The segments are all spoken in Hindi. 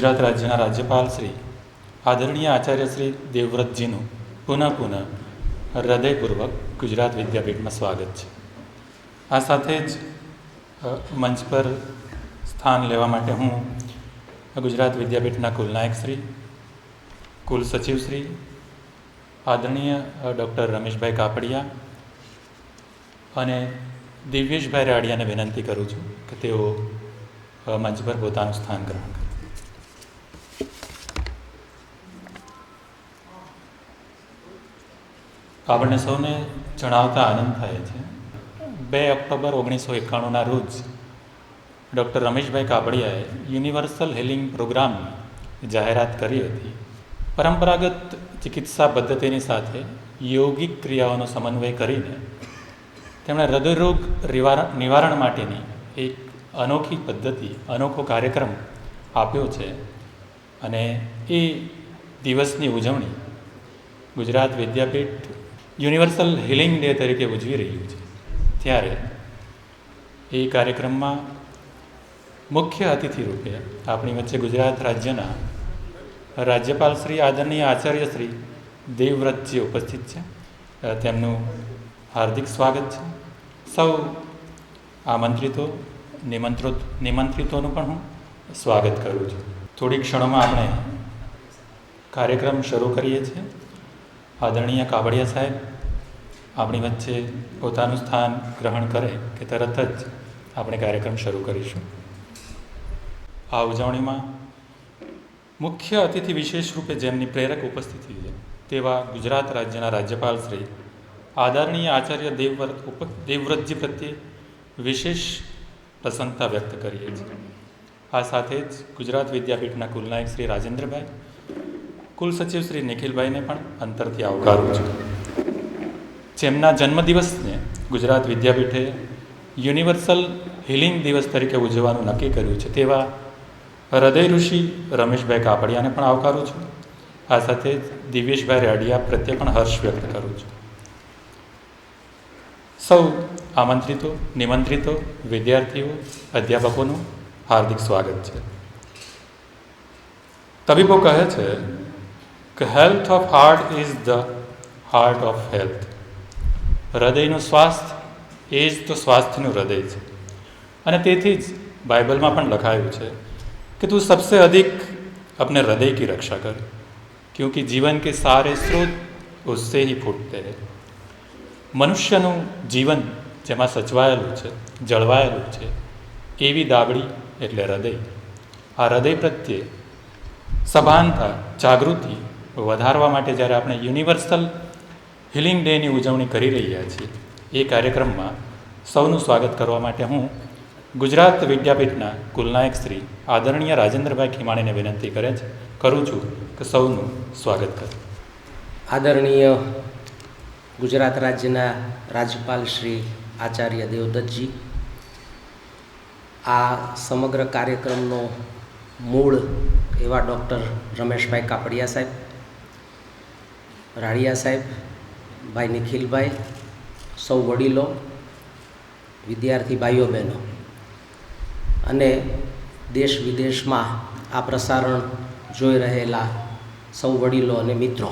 ગુજરાત રાજ્યના રાજ્યપાલ શ્રી આદરણીય આચાર્ય શ્રી દેવવ્રતજીનું પુનઃ હૃદયપૂર્વક ગુજરાત વિદ્યાપીઠમાં સ્વાગત છે. આ સાથે જ મંચ પર સ્થાન લેવા માટે હું ગુજરાત વિદ્યાપીઠના કુલનાયક શ્રી, કુલ સચિવ શ્રી આદરણીય ડૉક્ટર રમેશભાઈ કાપડિયા અને દિવ્યેશભાઈ રાડિયાને વિનંતી કરું છું કે તેઓ મંચ પર પોતાનું સ્થાન ગ્રહણ કરે. આપણને સૌને જણાવતા આનંદ થાય છે, 2 ઓક્ટોબર 1991ના રોજ ડૉક્ટર રમેશભાઈ કાપડિયાએ યુનિવર્સલ હિલિંગ પ્રોગ્રામની જાહેરાત કરી હતી. પરંપરાગત ચિકિત્સા પદ્ધતિની સાથે યોગિક ક્રિયાઓનો સમન્વય કરીને તેમણે હૃદયરોગ નિવારણ માટેની એક અનોખી પદ્ધતિ, અનોખો કાર્યક્રમ આપ્યો છે અને એ દિવસની ઉજવણી Gujarat Vidyapith universal healing day તરીકે ઉજવી રહ્યું છે. ત્યારે એ કાર્યક્રમમાં મુખ્ય અતિથિ રૂપે આપણી વચ્ચે ગુજરાત રાજ્યના રાજ્યપાલ શ્રી આદરણીય આચાર્ય શ્રી દેવવ્રતજી ઉપસ્થિત છે. તેમનું હાર્દિક સ્વાગત છે. સૌ આમંત્રિતો નિમંત્રિતોનું પણ હું સ્વાગત કરું છું. થોડી ક્ષણોમાં આપણે કાર્યક્રમ શરૂ કરીએ છીએ. આદરણીય કાપડિયા સાહેબ આપણી વચ્ચે પોતાનું સ્થાન ગ્રહણ કરે કે તરત જ આપણે કાર્યક્રમ શરૂ કરીશું. આ ઉજવણીમાં મુખ્ય અતિથિ વિશેષ રૂપે જેમની પ્રેરક ઉપસ્થિતિ છે તેવા ગુજરાત રાજ્યના રાજ્યપાલ શ્રી આદરણીય આચાર્ય દેવવ્રતજી પ્રત્યે વિશેષ પ્રસન્નતા વ્યક્ત કરીએ છીએ. આ સાથે જ ગુજરાત વિદ્યાપીઠના કુલનાયક શ્રી રાજેન્દ્રભાઈ, કુલ સચિવ શ્રી નિખિલભાઈને પણ અંતરથી આવકારું છું. જેમના જન્મદિવસને ગુજરાત વિદ્યાપીઠે યુનિવર્સલ હિલિંગ દિવસ તરીકે ઉજવવાનું નક્કી કર્યું છે તેવા હૃદય ઋષિ રમેશભાઈ કાપડિયાને પણ આવકારું છું. આ સાથે જ દિવ્યેશભાઈ રાડિયા પ્રત્યે પણ હર્ષ વ્યક્ત કરું છું. સૌ આમંત્રિતો, નિમંત્રિતો, વિદ્યાર્થીઓ, અધ્યાપકોનું હાર્દિક સ્વાગત છે. તબીબો કહે છે કે health of heart is the heart of health. હૃદયનું સ્વાસ્થ્ય એ જ તો સ્વાસ્થ્યનું હૃદય છે. અને તેથી જ બાઇબલમાં પણ લખાયું છે कि तू सबसे अधिक अपने हृदय की रक्षा कर, क्योंकि जीवन के सारे स्रोत उससे ही फूटते हैं. મનુષ્યનું જીવન જેમાં સચવાયેલું છે, જળવાયેલું છે, એવી દાબડી એટલે હૃદય. આ હૃદય પ્રત્યે સભાનતા, જાગૃતિ વધારવા માટે જ્યારે આપણે યુનિવર્સલ હિલિંગ ડેની ઉજવણી કરી રહ્યા છીએ, એ કાર્યક્રમમાં સૌનું સ્વાગત કરવા માટે હું ગુજરાત વિદ્યાપીઠના કુલનાયક શ્રી આદરણીય રાજેન્દ્રભાઈ ખીમાણીને વિનંતી કરું છું કે સૌનું સ્વાગત કરે. આદરણીય ગુજરાત રાજ્યના રાજ્યપાલ શ્રી આચાર્ય દેવવ્રતજી, આ સમગ્ર કાર્યક્રમનો મૂળ એવા ડૉક્ટર રમેશભાઈ કાપડિયા સાહેબ, રાડિયા સાહેબ, ભાઈ નિખિલભાઈ, સૌ વડીલો, વિદ્યાર્થી ભાઈઓ બહેનો અને દેશ વિદેશમાં આ પ્રસારણ જોઈ રહેલા સૌ વડીલો અને મિત્રો,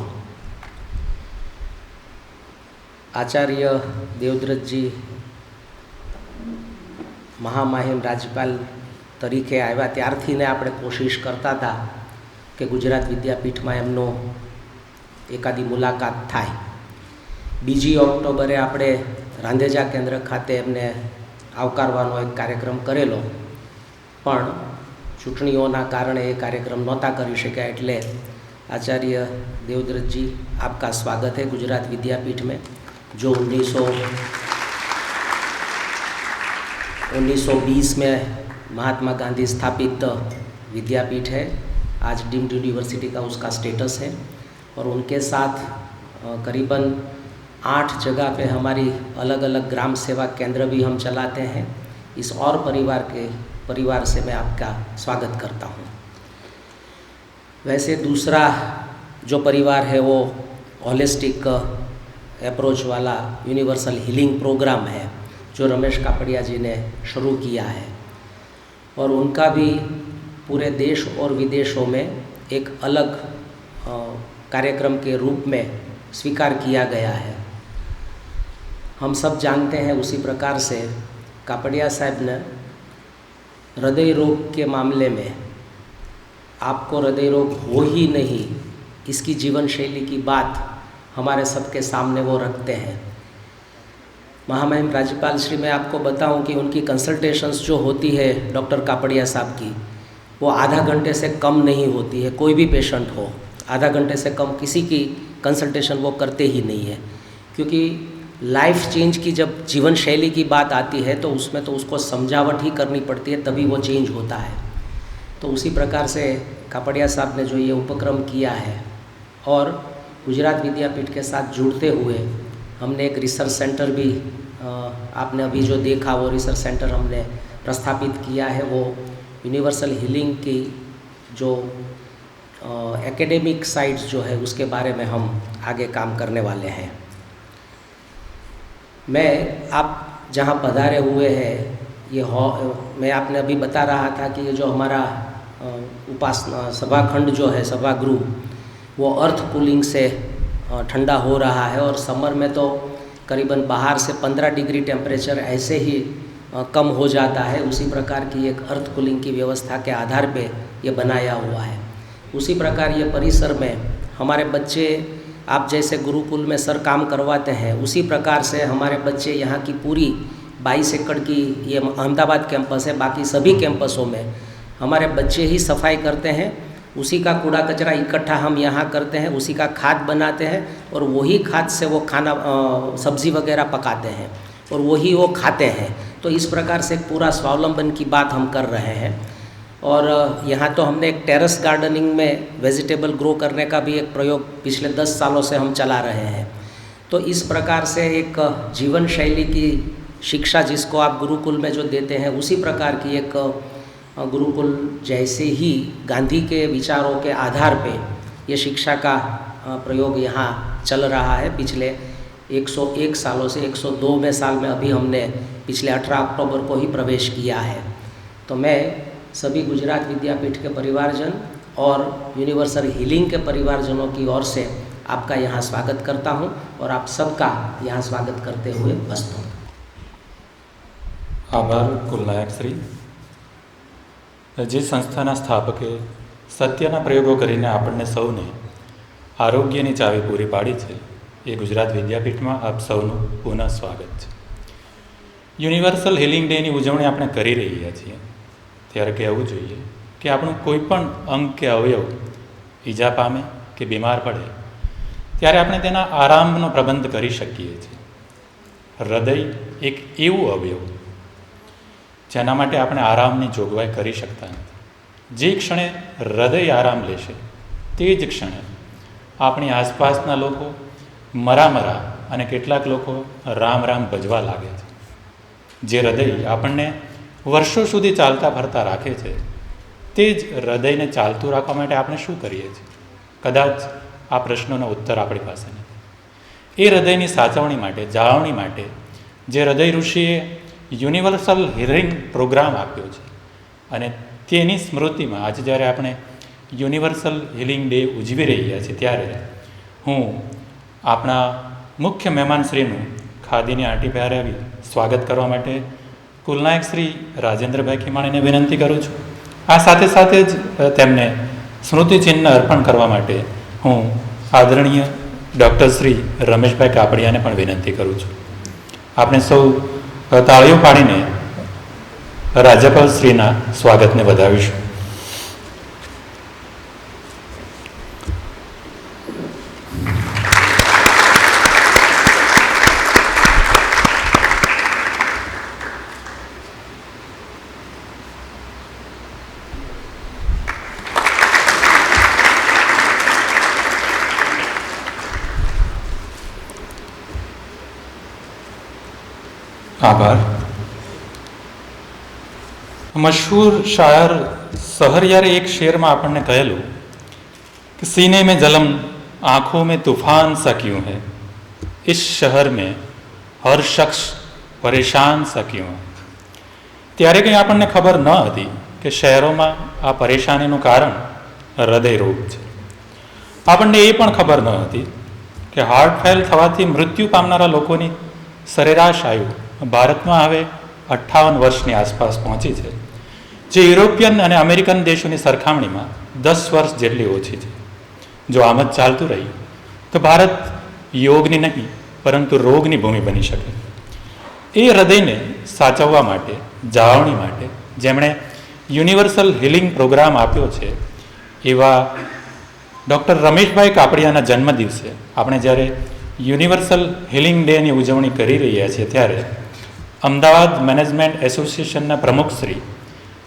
આચાર્ય દેવવ્રતજી મહામહિમ રાજ્યપાલ તરીકે આવ્યા ત્યારથીને આપણે કોશિશ કરતા હતા કે ગુજરાત વિદ્યાપીઠમાં એમનો એકાદી મુલાકાત થાય. 2 ઓક્ટોબરે આપણે રાંધેજા કેન્દ્ર ખાતે એમને આવકારવાનો એક કાર્યક્રમ કરેલો, પણ ચૂંટણીઓના કારણે એ કાર્યક્રમ નહોતા કરી શક્યા. એટલે आचार्य देवव्रत जी, आपका स्वागत है गुजरात विद्यापीठ में, जो 1920 में महात्मा गांधी स्थापित विद्यापीठ है. आज डीम्ड यूनिवर्सिटी का उसका स्टेटस है और उनके साथ करीबन 8 जगह पे हमारी अलग अलग ग्राम सेवा केंद्र भी हम चलाते हैं. इस और परिवार से मैं आपका स्वागत करता हूँ. वैसे दूसरा जो परिवार है वो होलिस्टिक अप्रोच वाला यूनिवर्सल हीलिंग प्रोग्राम है, जो रमेश कापड़िया जी ने शुरू किया है, और उनका भी पूरे देश और विदेशों में एक अलग कार्यक्रम के रूप में स्वीकार किया गया है। हम सब जानते हैं उसी प्रकार से कापड़िया साहब ने हृदय रोग के मामले में आपको हृदय रोग हो ही नहीं, इसकी जीवन शैली की बात हमारे सबके सामने वो रखते हैं। महामहिम राज्यपाल श्री, मैं आपको बताऊं कि उनकी कंसल्टेशंस जो होती है डॉक्टर कापड़िया साहब की, वो आधा घंटे से कम नहीं होती है। कोई भी पेशेंट हो, आधा घंटे से कम किसी की कंसल्टेशन वो करते ही नहीं है, क्योंकि लाइफ चेंज की जब जीवन शैली की बात आती है तो उसमें तो उसको समझावट ही करनी पड़ती है, तभी वो चेंज होता है। तो उसी प्रकार से कापड़िया साहब ने जो ये उपक्रम किया है और गुजरात विद्यापीठ के साथ जुड़ते हुए हमने एक रिसर्च सेंटर भी, आपने अभी जो देखा वो रिसर्च सेंटर हमने प्रस्थापित किया है। वो यूनिवर्सल हीलिंग की जो एकेडमिक साइट्स जो है उसके बारे में हम आगे काम करने वाले हैं। मैं आप जहाँ पधारे हुए हैं ये मैं आपने अभी बता रहा था कि ये जो हमारा उपासना सभाखंड जो है, सभागृह, वो अर्थ कूलिंग से ठंडा हो रहा है और समर में तो करीबन बाहर से 15 डिग्री टेम्परेचर ऐसे ही कम हो जाता है। उसी प्रकार की एक अर्थ कूलिंग की व्यवस्था के आधार पे ये बनाया हुआ है। उसी प्रकार ये परिसर में हमारे बच्चे, आप जैसे गुरुकुल में सर काम करवाते हैं, उसी प्रकार से हमारे बच्चे यहाँ की पूरी 22 एकड़ की ये अहमदाबाद कैंपस है, बाकी सभी कैंपसों में हमारे बच्चे ही सफाई करते हैं। उसी का कूड़ा कचरा इकट्ठा हम यहाँ करते हैं, उसी का खाद बनाते हैं और वही खाद से वो खाना सब्ज़ी वगैरह पकाते हैं और वही वो खाते हैं। तो इस प्रकार से पूरा स्वावलंबन की बात हम कर रहे हैं। और यहाँ तो हमने एक टेरेस गार्डनिंग में वेजिटेबल ग्रो करने का भी एक प्रयोग पिछले 10 सालों से हम चला रहे हैं। तो इस प्रकार से एक जीवन शैली की शिक्षा जिसको आप गुरुकुल में जो देते हैं, उसी प्रकार की एक गुरुकुल जैसे ही गांधी के विचारों के आधार पे ये शिक्षा का प्रयोग यहाँ चल रहा है। पिछले 101 सालों से 102वें साल में अभी हमने पिछले 18 अक्टूबर को ही प्रवेश किया है। तो मैं सभी गुजरात विद्यापीठ के परिवारजन और यूनिवर्सल हीलिंग के परिवारजनों की ओर से आपका यहाँ स्वागत करता हूँ और आप सबका यहाँ स्वागत करते हुए बसता हूँ। આભાર કુલનાયક શ્રી। જે સંસ્થાના સ્થાપકે સત્યના પ્રયોગો કરીને આપણને સૌને આરોગ્યની ચાવી પૂરી પાડી છે, એ ગુજરાત વિદ્યાપીઠમાં આપ સૌનું પુનઃ સ્વાગત છે। યુનિવર્સલ હિલિંગ ડેની ઉજવણી આપણે કરી રહ્યા છીએ ત્યારે કહેવું જોઈએ કે આપણું કોઈ પણ અંગ કે અવયવ ઈજા પામે કે બીમાર પડે ત્યારે આપણે તેના આરામનો પ્રબંધ કરી શકીએ છીએ। હૃદય એક એવું અવયવ જેના માટે આપણે આરામની જોગવાઈ કરી શકતા નથી। જે ક્ષણે હૃદય આરામ લેશે તે જ ક્ષણે આપણી આસપાસના લોકો મરા અને કેટલાક લોકો રામ રામ ભજવા લાગે છે। જે હૃદય આપણને વર્ષો સુધી ચાલતા ફરતા રાખે છે, તે જ હૃદયને ચાલતું રાખવા માટે આપણે શું કરીએ છીએ? કદાચ આ પ્રશ્નોનો ઉત્તર આપણી પાસે નથી। એ હૃદયની સાચવણી માટે, જાળવણી માટે જે હૃદય ઋષિએ યુનિવર્સલ હિલિંગ પ્રોગ્રામ આપ્યો છે અને તેની સ્મૃતિમાં આજે જ્યારે આપણે યુનિવર્સલ હિલિંગ ડે ઉજવી રહ્યા છીએ ત્યારે હું આપણા મુખ્ય મહેમાનશ્રીનું ખાદીની આંટી પહેરાવી સ્વાગત કરવા માટે કુલનાયક શ્રી રાજેન્દ્રભાઈ ખીમાણીને વિનંતી કરું છું। આ સાથે સાથે જ તેમને સ્મૃતિચિહ્ન અર્પણ કરવા માટે હું આદરણીય ડૉક્ટર શ્રી રમેશભાઈ કાપડિયાને પણ વિનંતી કરું છું। આપણે સૌ તાળીઓ પાડીને રાજ્યપાલ શ્રીના સ્વાગતને વધાવીશું। आभार। मशहूर शायर सहरियारे एक शेर में आपने कहेलू कि सीने में जलम आँखों में तूफान सा क्यों है, इस शहर में हर शख्स परेशान सा क्यों है। त्यारे कहीं आपने खबर न थी કે શહેરોમાં આ પરેશાનીનું કારણ હૃદય રોગ છે. આપણને એ પણ ખબર ન હતી કે હાર્ટ ફેલ થવાથી મૃત્યુ પામનારા લોકોની સરેરાશ આયુ ભારતમાં હવે 58 વર્ષની આસપાસ પહોંચી છે, જે યુરોપિયન અને અમેરિકન દેશોની સરખામણીમાં 10 વર્ષ જેટલી ઓછી છે. જો આમ જ ચાલતું રહ્યું તો ભારત યોગની નહીં પરંતુ રોગની ભૂમિ બની શકે. એ હૃદયને સાચવવા માટે, જાળવણી માટે જેમણે યુનિવર્સલ હિલિંગ પ્રોગ્રામ આપ્યો છે એવા ડૉક્ટર રમેશભાઈ કાપડિયાના જન્મદિવસે આપણે જ્યારે યુનિવર્સલ હિલિંગ ડેની ઉજવણી કરી રહ્યા છીએ ત્યારે અમદાવાદ મેનેજમેન્ટ એસોસિએશનના પ્રમુખ શ્રી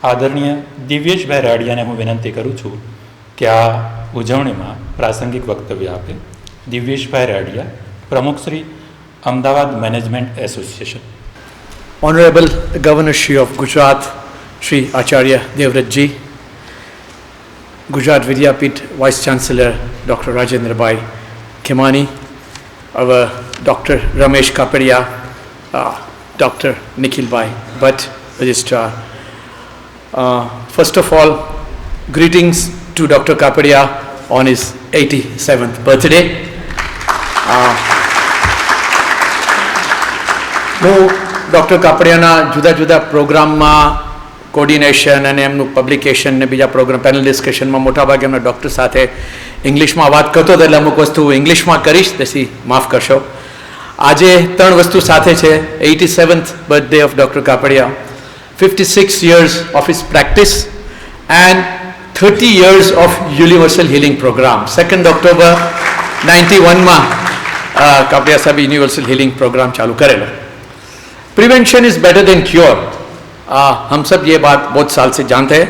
આદરણીય દિવ્યેશભાઈ રાડિયાને હું વિનંતી કરું છું કે આ ઉજવણીમાં પ્રાસંગિક વક્તવ્ય આપે. દિવ્યેશભાઈ રાડિયા, પ્રમુખ Shri, Ahmedabad management association. Honorable Governor Shri of Gujarat, Shri Acharya Devratji, Gujarat Vidyapith Vice Chancellor Dr. Rajendra Bhai Khemani, our Dr. Ramesh Kapadia, Dr. Nikhil Bhai Bhatt, Registrar. First of all, greetings to Dr. Kapadia on his 87th birthday. હું ડૉક્ટર કાપડિયાના જુદા જુદા પ્રોગ્રામમાં કોર્ડિનેશન અને એમનું પબ્લિકેશન ને બીજા પ્રોગ્રામ પેનલ ડિસ્કશનમાં મોટાભાગે એમના ડૉક્ટર સાથે ઇંગ્લિશમાં વાત કરતો હતો, એટલે અમુક વસ્તુ ઇંગ્લિશમાં કરીશ, તેથી માફ કરશો. આજે 3 વસ્તુ સાથે છે. 87th birthday of doctor Kapadia, 56 years of his practice and 30 years of universal healing program. 2nd October 91માં કાપડિયા સાહેબ યુનિવર્સલ હિલિંગ પ્રોગ્રામ ચાલુ કરેલો. Prevention is better than cure. हम सब ये बात बहुत साल से जानते हैं,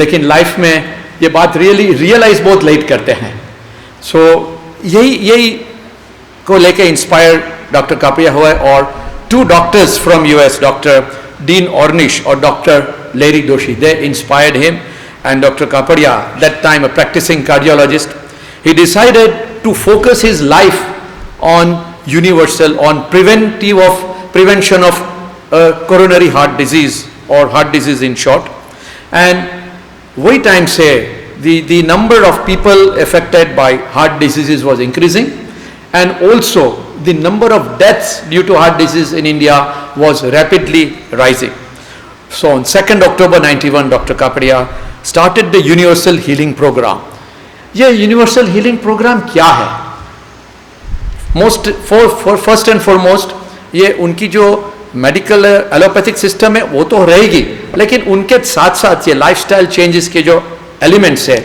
लेकिन लाइफ में ये बात रियलाइज बहुत लेट करते हैं. सो यही को लेके इंस्पायर डॉक्टर कापडिया हुआ है, और 2 doctors from US, doctor Dean Ornish और doctor Larry Doshi, they inspired him. And doctor Kapadia, that time a practising cardiologist, he decided to focus his life on universal, on prevention of coronary heart disease or heart disease in short. And वही time से the number of people affected by heart diseases was increasing, and also the number of deaths due to heart disease in India was rapidly rising. So on 2nd October 91, Dr. Kapadia started the Universal Healing Program. ये Universal Healing Program क्या है? First and foremost, ये उनकी जो मेडिकल एलोपैथिक सिस्टम है वो तो रहेगी, लेकिन उनके साथ साथ ये लाइफस्टाइल चेंजेस के जो एलिमेंट्स है,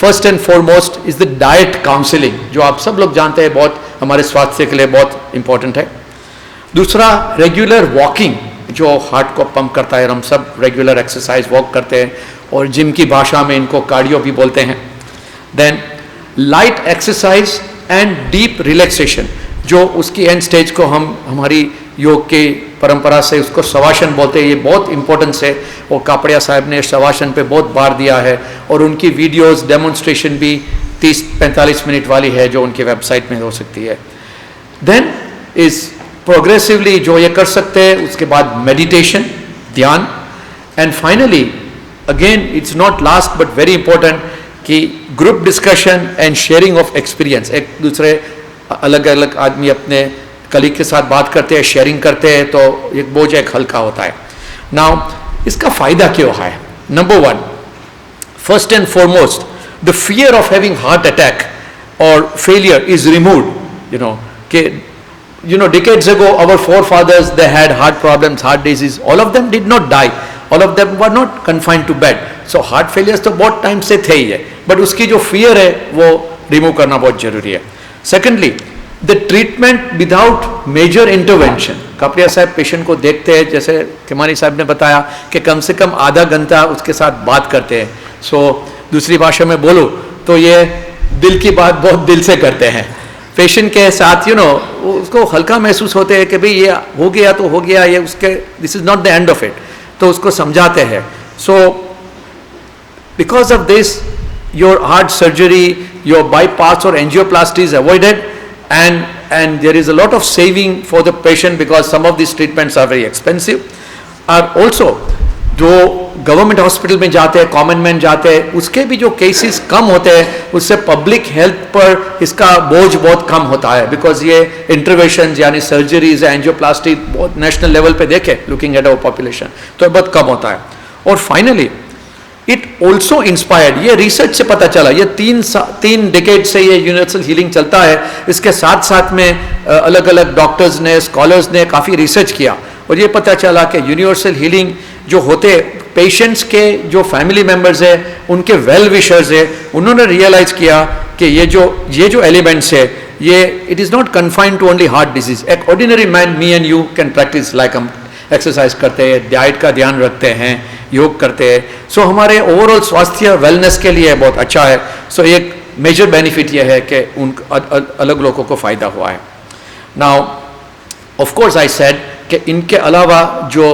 first and foremost is the diet counselling, जो आप सब लोग जानते हैं बहुत हमारे स्वास्थ्य के लिए बहुत इंपॉर्टेंट है. दूसरा, रेगुलर वॉकिंग, जो हार्ट को पंप करता है. हम सब रेगुलर एक्सरसाइज वॉक करते हैं, और जिम की भाषा में इनको कार्डियो भी बोलते हैं. Then light exercise and deep relaxation, जो उसकी एंड स्टेज को हम हमारी योग की परंपरा से उसको शवासन बोलते हैं. ये बहुत इंपॉर्टेंस है, और कापडिया साहब ने शवासन पे बहुत बार दिया है, और उनकी वीडियोस डेमोन्स्ट्रेशन भी 30-45 मिनट वाली है, जो उनकी वेबसाइट में हो सकती है. देन इज प्रोग्रेसिवली जो ये कर सकते हैं, उसके बाद मेडिटेशन, ध्यान, and finally again it's not last but very important कि group discussion and sharing of experience. एक दूसरे अलग अलग आदमी अपने कलीग के साथ बात करते हैं, शेयरिंग करते हैं, तो एक बोझ एक हल्का होता है. नाउ इसका फायदा क्यों है? Number 1, first and foremost, the fear of having heart attack और failure is removed. decades ago our forefathers, they had heart problems, heart disease, all of them did not die, all of them were not confined to bed. So heart failures तो बहुत टाइम से थे ही है, बट उसकी जो फियर है वो रिमूव करना बहुत जरूरी है. Secondly, the treatment without major intervention. Kapadia साहब पेशेंट को देखते हैं, जैसे खेमानी साहब ने बताया कि कम से कम आधा घंटा उसके साथ बात करते हैं. सो दूसरी भाषा में बोलूँ तो ये दिल की बात बहुत दिल से करते हैं. पेशेंट के साथ उसको हल्का महसूस होते हैं कि भाई ये हो गया तो हो गया, ये उसके this is not the end of it, तो उसको समझाते हैं. So because of this your heart surgery, your bypass or angioplasty is avoided, and there is a lot of saving for the patient, because some of these treatments are very expensive. Also, जो गवर्नमेंट हॉस्पिटल में जाते हैं, कॉमन मैन जाते हैं, उसके भी जो केसेस कम होते हैं, उससे पब्लिक हेल्थ पर इसका बोझ बहुत कम होता है, बिकॉज ये इंटरवेंशन यानी सर्जरीज, एंजियोप्लास्टी बहुत नेशनल लेवल पे देखे, लुकिंग एट अवर पॉपुलेशन, तो बहुत कम होता है. और फाइनली इट ऑल्सो इंस्पायर्ड, ये रिसर्च से पता चला, ये तीन डिकेड से ये यूनिवर्सल हीलिंग चलता है. इसके साथ साथ में अलग अलग डॉक्टर्स ने, स्कॉलर्स ने काफ़ी रिसर्च किया और ये पता चला कि यूनिवर्सल हीलिंग जो होते पेशेंट्स के जो फैमिली मेम्बर्स है, उनके वेल विशर्स है, उन्होंने रियलाइज किया कि ये जो एलिमेंट्स है, ये it is not confined to only heart disease. एक ordinary man, me and you, can practice like हम एक्सरसाइज करते हैं, डाइट का ध्यान रखते हैं, योग करते हैं. सो हमारे ओवरऑल स्वास्थ्य वेलनेस के लिए बहुत अच्छा है. सो एक मेजर बेनिफिट यह है कि उन अलग लोगों को फ़ायदा हुआ है. Now of course I said कि इनके अलावा जो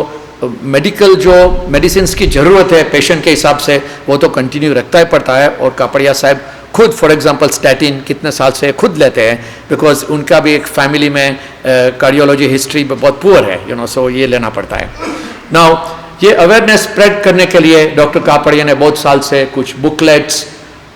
मेडिकल जो मेडिसिन की ज़रूरत है पेशेंट के हिसाब से, वो तो कंटिन्यू रखता ही पड़ता है. और कापड़िया साहब खुद फॉर एग्जांपल स्टैटिन कितने साल से खुद लेते हैं, बिकॉज उनका भी एक फैमिली में कार्डियोलॉजी हिस्ट्री बहुत पुअर है, यू नो, सो ये लेना पड़ता है. नाउ ये अवेयरनेस स्प्रेड करने के लिए डॉक्टर कापड़िया ने बहुत साल से कुछ booklets,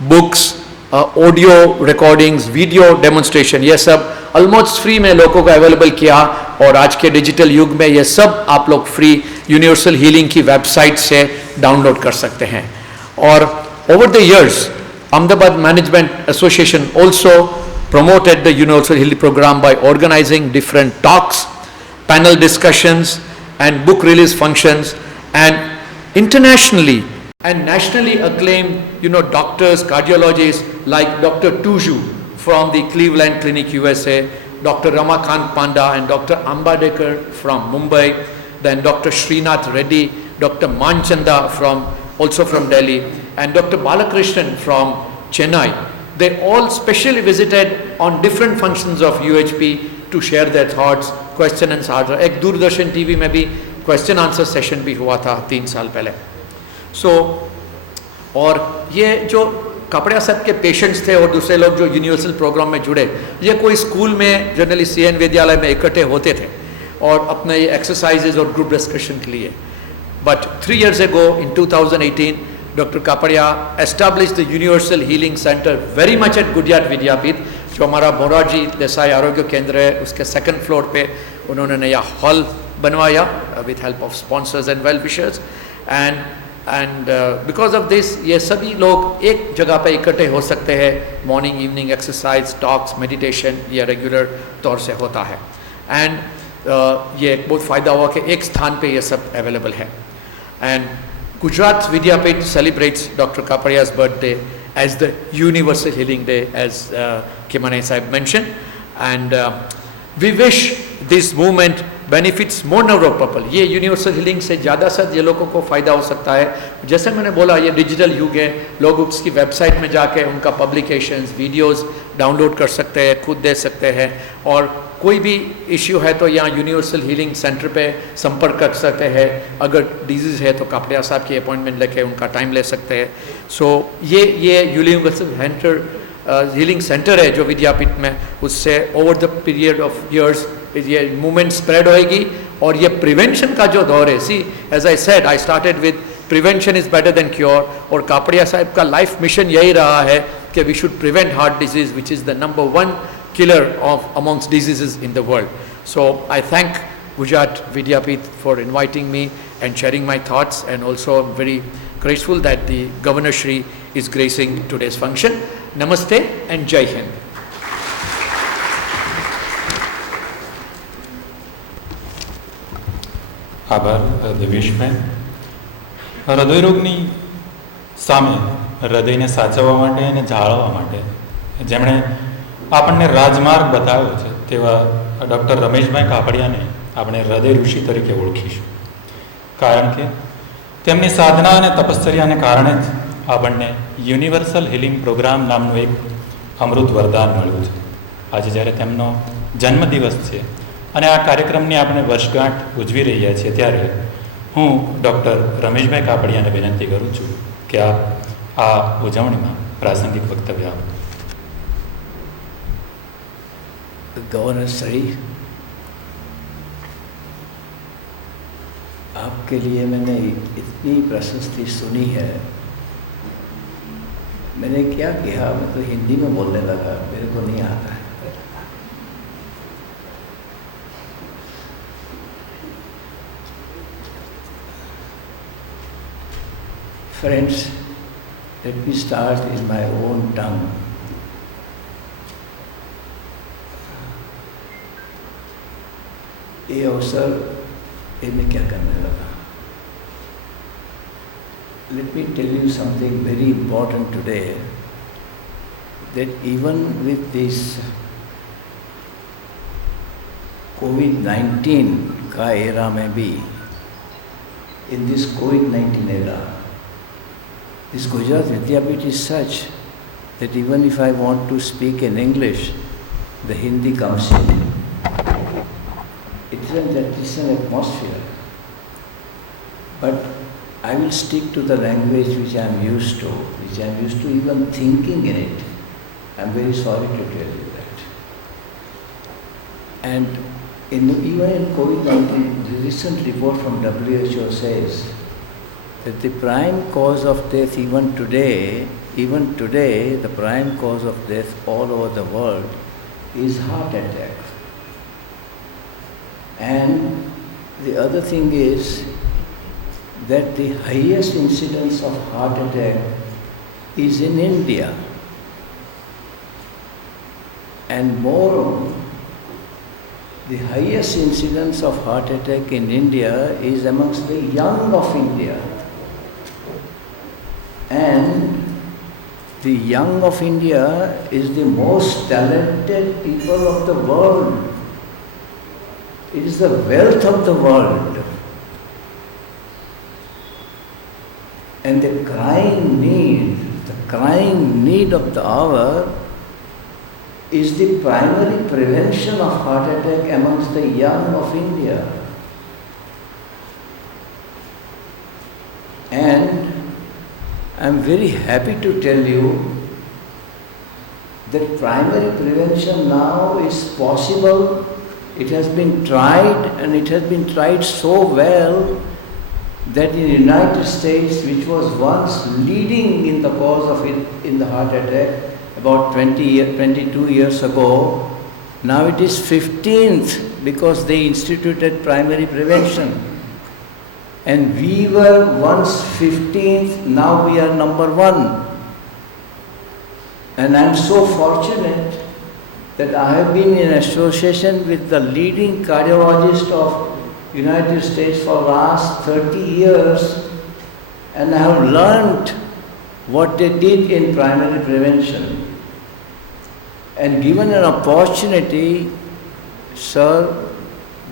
books, audio recordings, video demonstration, ये सब ऑलमोस्ट फ्री में लोगों को अवेलेबल किया. और आज के डिजिटल युग में ये सब आप लोग फ्री यूनिवर्सल हीलिंग की वेबसाइट से डाउनलोड कर सकते हैं. और over the years Ahmedabad Management Association also promoted the Universal Healing Program by organizing different talks, panel discussions and book release functions, and internationally and nationally acclaimed, you know, doctors, cardiologists like Dr. Tuju from the Cleveland Clinic, USA, Dr. Ramakant Panda and Dr. Ambadekar from Mumbai, then Dr. Srinath Reddy, Dr. Manchanda also from Delhi, and Dr. Balakrishnan from Chennai. They all specially visited on different functions of UHP to share their thoughts, question and answer. एक दूरदर्शन टीवी में भी क्वेश्चन आंसर सेशन भी हुआ था 3 साल पहले. और ये जो कापड़िया साहब के पेशेंट्स थे और दूसरे लोग जो यूनिवर्सल प्रोग्राम में जुड़े, ये कोई स्कूल में जनरली CN विद्यालय में इकट्ठे होते थे और अपने ये एक्सरसाइजेज और ग्रुप डिस्कशन के लिए. But 3 years ago, in 2018, Dr. Kapadia established the Universal Healing Center very much at Gujarat Vidyapith, जो हमारा मोरारजी देसाई आरोग्य केंद्र है, उसके 2nd फ्लोर पे उन्होंने नया हॉल बनवाया with help of sponsors and well wishers, and because of this ये सभी लोग एक जगह पे इकट्ठे हो सकते हैं. Morning evening exercise, talks, meditation ये रेगुलर तौर से होता है. एंड ये बहुत फ़ायदा हुआ कि एक स्थान पे ये सब अवेलेबल है. And Gujarat Vidyapith celebrates Dr. Kapadia's birthday as the Universal Healing Day, as Kimane Sahib mentioned, and we wish this movement benefits more number of people. ये यूनिवर्सल हीलिंग से ज़्यादा से ये लोगों को फ़ायदा हो सकता है. जैसे मैंने बोला, ये डिजिटल युग है, लोग उसकी वेबसाइट में जाके उनका पब्लिकेशंस, वीडियोस डाउनलोड कर सकते हैं, खुद दे सकते हैं. और कोई भी इश्यू है तो यहाँ यूनिवर्सल हीलिंग सेंटर पे संपर्क कर सकते हैं. अगर डिजीज़ है तो कापड़िया साहब की अपॉइंटमेंट लेके उनका टाइम ले सकते हैं. सो ये यूनिवर्सल हीलिंग सेंटर है जो विद्यापीठ में, उससे over the period of years ये मूवमेंट स्प्रेड होएगी. और ये प्रिवेंशन का जो दौर है, see as I said, I started with prevention is better than cure. और कापड़िया साहब का लाइफ मिशन यही रहा है कि we should prevent heart disease, which is the number 1 killer amongst diseases in the world. So I thank Gujarat Vidyapith for inviting me and sharing my thoughts, and also I'm very grateful that the Governor Shri is gracing today's function. Namaste and Jai Hind. આભાર દેવેશભાઈ. હૃદયરોગની સામે હૃદયને સાચવવા માટે અને જાળવવા માટે જેમણે આપણને રાજમાર્ગ બતાવ્યો છે તેવા ડૉક્ટર રમેશભાઈ કાપડિયાને આપણે હૃદય ઋષિ તરીકે ઓળખીશું. કારણ કે તેમની સાધના અને તપશ્ચર્યાને કારણે જ આપણને યુનિવર્સલ હિલિંગ પ્રોગ્રામ નામનું એક અમૃત વરદાન મળ્યું છે. આજે જ્યારે તેમનો જન્મદિવસ છે અને આ કાર્યક્રમની આપણે વર્ષગાંઠ ઉજવી રહ્યા છીએ, ત્યારે હું ડૉક્ટર રમેશભાઈ કાપડિયાને વિનંતી કરું છું કે આ ઉજવણીમાં પ્રાસંગિક વક્તવ્ય આપો. ગવર્નર શ્રી, आपके लिए मैंने इतनी प्रशस्ति सुनी है, मैंने क्या किया, मैं तो हिंदी में बोलने लगा, मेरे को नहीं आता है। Friends, let me start in my own tongue. ये अवसर ये मैं क्या करने लगा? Let me tell you something very important today, that even with this COVID-19 का era में भी, in this COVID-19 era, this Gujarat Vidyapith is such that even if I want to speak in English, the Hindi comes in. It's an atmosphere. But I will stick to the language which I am used to, even thinking in it. I am very sorry to tell you that. And even in COVID-19, the recent report from WHO says that the prime cause of death even today, the prime cause of death all over the world is heart attack. And the other thing is that the highest incidence of heart attack is in India. And more, the highest incidence of heart attack in India is amongst the young of India. And the young of India is the most talented people of the world. It is the wealth of the world. And the crying need of the hour is the primary prevention of heart attack amongst the young of India. And I am very happy to tell you that primary prevention now is possible. It has been tried, and it has been tried so well that in the United States, which was once leading in the cause of in the heart attack about 22 years ago, now it is 15th because they instituted primary prevention. And we were once 15th, now we are number 1. And I am so fortunate that I have been in association with the leading cardiologist of United States for last 30 years, and I have learnt what they did in primary prevention. And given an opportunity, Sir,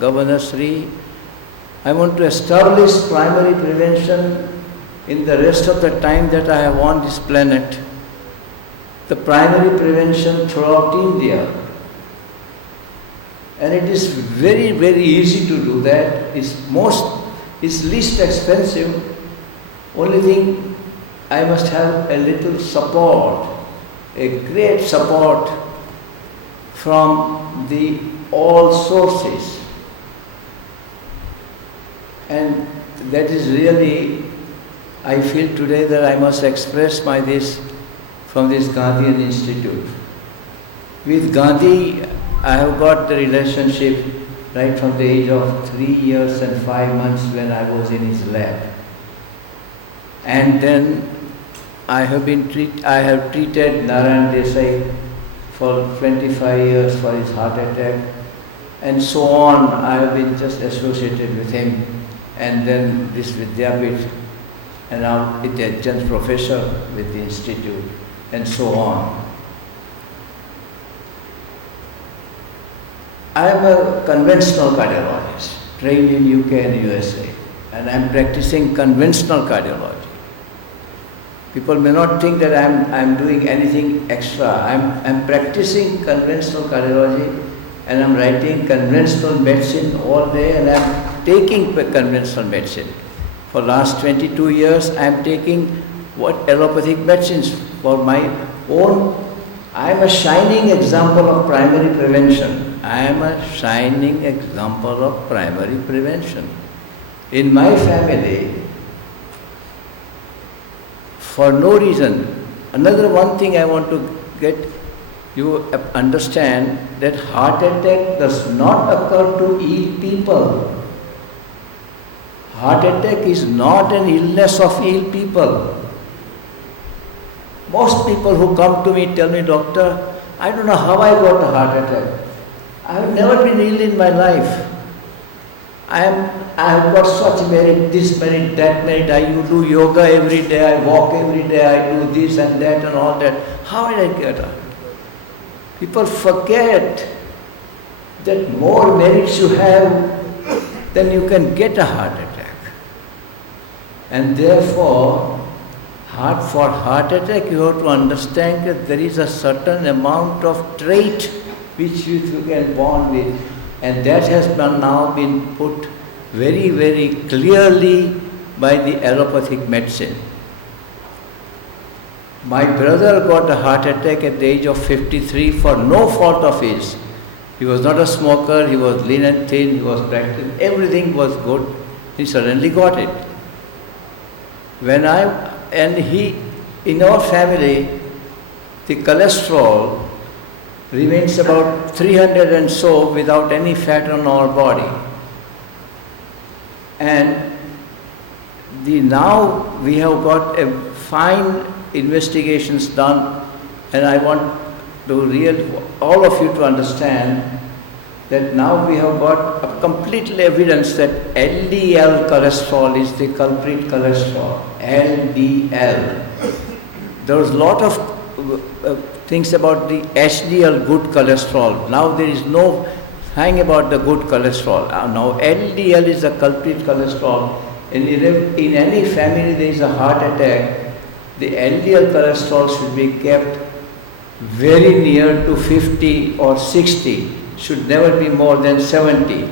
Governor Sri, I want to establish primary prevention in the rest of the time that I have on this planet. The primary prevention throughout India. And it is very, very easy to do that. It's least expensive. Only thing, I must have a little support, a great support from the all sources. And that is really, I feel today that I must express from this Gandhian Institute. With Gandhi, I have got the relationship right from the age of 3 years and 5 months when I was in his lab. And then I have treated Narayan Desai for 25 years for his heart attack, and so on. I have been just associated with him, and then this Vidyapith, and now it adjunct professor with the institute, and so on. I am a conventional cardiologist, trained in UK and USA, and I am practicing conventional cardiology. People may not think that I am doing anything extra. I am practicing conventional cardiology, and I am writing conventional medicine all day, and I am taking conventional medicine. For last 22 years, I am taking allopathic medicines for my own. I am a shining example of primary prevention. I am a shining example of primary prevention. In my family, for no reason, another one thing I want to get you understand, that heart attack does not occur to ill people. Heart attack is not an illness of ill people. Most people who come to me tell me, doctor, I don't know how I got a heart attack. I have never been ill in my life. I have got such merit, this merit, that merit. I do yoga every day, I walk every day, I do this and that and all that. How did I get a? People forget that more merits you have, then you can get a heart attack. And therefore, for heart attack, you have to understand that there is a certain amount of trait which you can born with, and that has now been put very, very clearly by the allopathic medicine. My brother got a heart attack at the age of 53 for no fault of his. He was not a smoker, he was lean and thin, he was practicing, everything was good. He suddenly got it. In our family, the cholesterol remains about 300 and so without any fat on our body. And now we have got a fine investigations done, and I want all of you to understand that now we have got a complete evidence that LDL cholesterol is the culprit cholesterol. LDL. There was a lot of things about the HDL, good cholesterol. Now there is no thing about the good cholesterol. Now LDL is the culprit cholesterol. And in any family there is a heart attack, the LDL cholesterol should be kept very near to 50 or 60, should never be more than 70.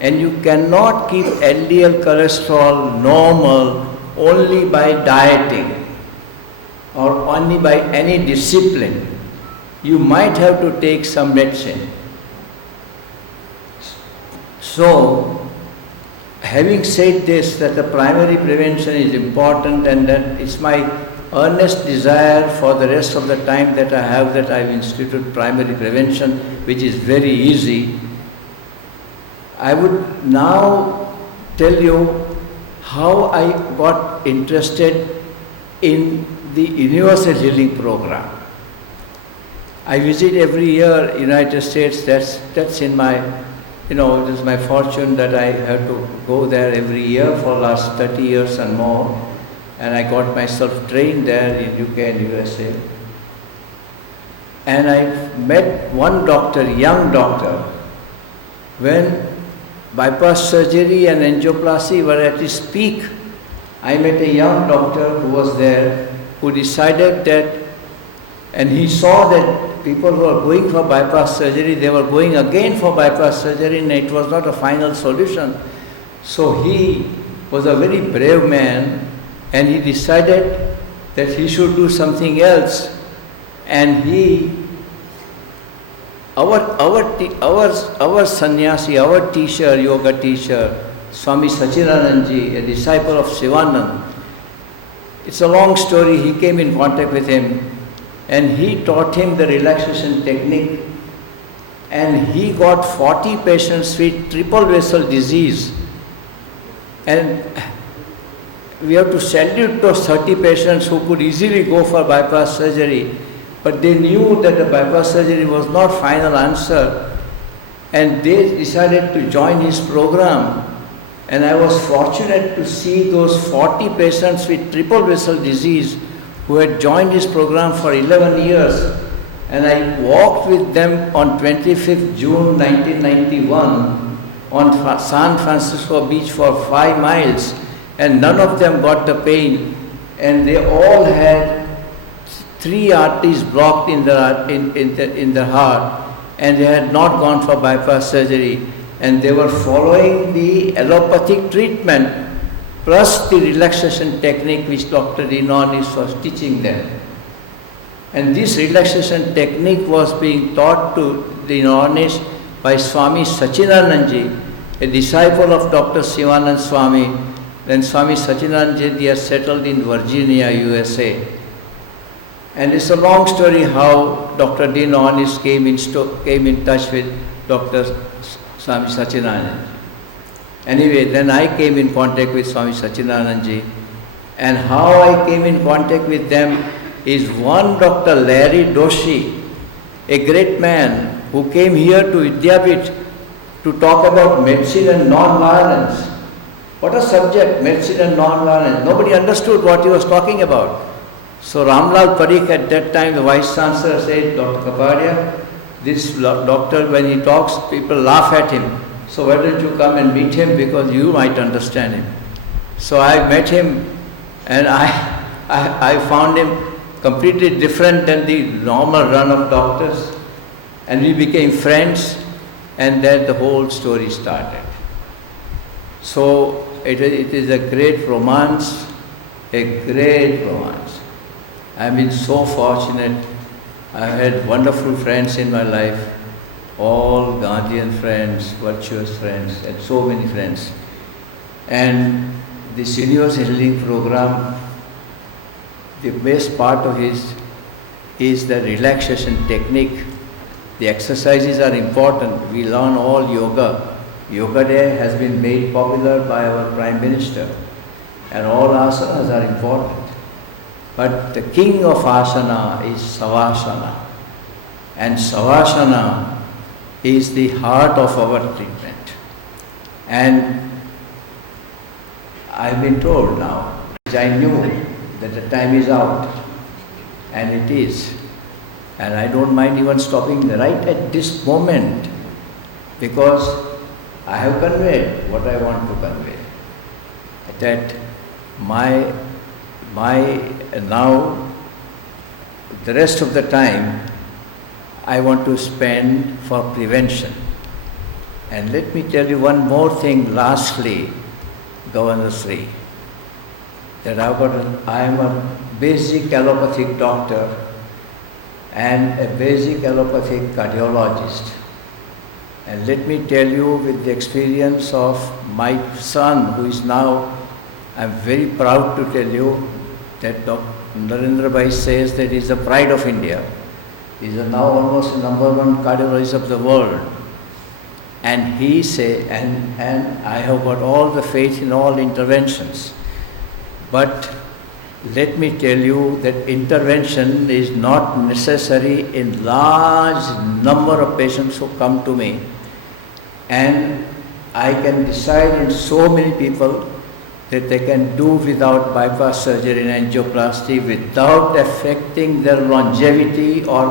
And you cannot keep LDL cholesterol normal only by dieting or only by any discipline. You might have to take some medicine. So, having said this, that the primary prevention is important, and that it's my earnest desire for the rest of the time that I have, that I've instituted primary prevention, which is very easy. I would now tell you how I got interested in the Universal Healing Program. I visit every year United States. That's in my, it is my fortune that I have to go there every year for last 30 years and more. And I got myself trained there in UK and USA. And I met one doctor, young doctor, when bypass surgery and angioplasty were at its peak. I met a young doctor who was there, who decided that, and he saw that people who were going for bypass surgery, they were going again for bypass surgery, and it was not a final solution. So he was a very brave man, and he decided that he should do something else. And our sannyasi, our teacher, yoga teacher, Swami Sachidanandji, a disciple of Sivanand, it's a long story. He came in contact with him, and he taught him the relaxation technique, and he got 40 patients with triple vessel disease. And we have to salute those 30 patients who could easily go for bypass surgery, but they knew that the bypass surgery was not final answer, and they decided to join his program. And I was fortunate to see those 40 patients with triple vessel disease who had joined his program for 11 years. And I walked with them on 25th June 1991 on San Francisco Beach for 5 miles. And none of them got the pain, and they all had 3 arteries blocked in the heart, and they had not gone for bypass surgery, and they were following the allopathic treatment plus the relaxation technique which Dr. Inonis was teaching them. And this relaxation technique was being taught to the Inonis by Swami Sachidanandji, a disciple of Dr. Sivanand Swami. Then Swami Satchidanand has settled in Virginia, USA. And it's a long story how Dr. Dean Ornish came in touch with Dr. Swami Satchidanand. Anyway, then I came in contact with Swami Satchidanand, and how I came in contact with them is one Dr. Larry Doshi, a great man who came here to Vidyapith to talk about medicine and non-violence. What a subject, medicine and non-violence. Nobody understood what he was talking about. So Ramlal Parikh at that time, the Vice Chancellor, said, Dr. Kapadia, this doctor, when he talks, people laugh at him. So why don't you come and meet him, because you might understand him. So I met him, and I found him completely different than the normal run of doctors. And we became friends, and then the whole story started. So it is a great romance, a great romance. I've been so fortunate. I've had wonderful friends in my life, all Gandhian friends, virtuous friends, and so many friends. And this universal healing program, the best part of it is the relaxation technique. The exercises are important. We learn all yoga. Yoga Day has been made popular by our Prime Minister, and all asanas are important. But the king of asana is Savasana, and Savasana is the heart of our treatment. And I've been told now, I knew that the time is out, and it is. And I don't mind even stopping right at this moment, because I have conveyed what I want to convey. That my now, the rest of the time, I want to spend for prevention. And let me tell you one more thing lastly, Governor Sri, that I am a basic allopathic doctor and a basic allopathic cardiologist. And let me tell you, with the experience of my son, who is now, I'm very proud to tell you that Dr. Narendra Bhai says that he's the pride of India. He's now almost the #1 cardiologist of the world. And he say, and I have got all the faith in all interventions. But let me tell you that intervention is not necessary in large number of patients who come to me. And I can decide in so many people that they can do without bypass surgery and angioplasty without affecting their longevity or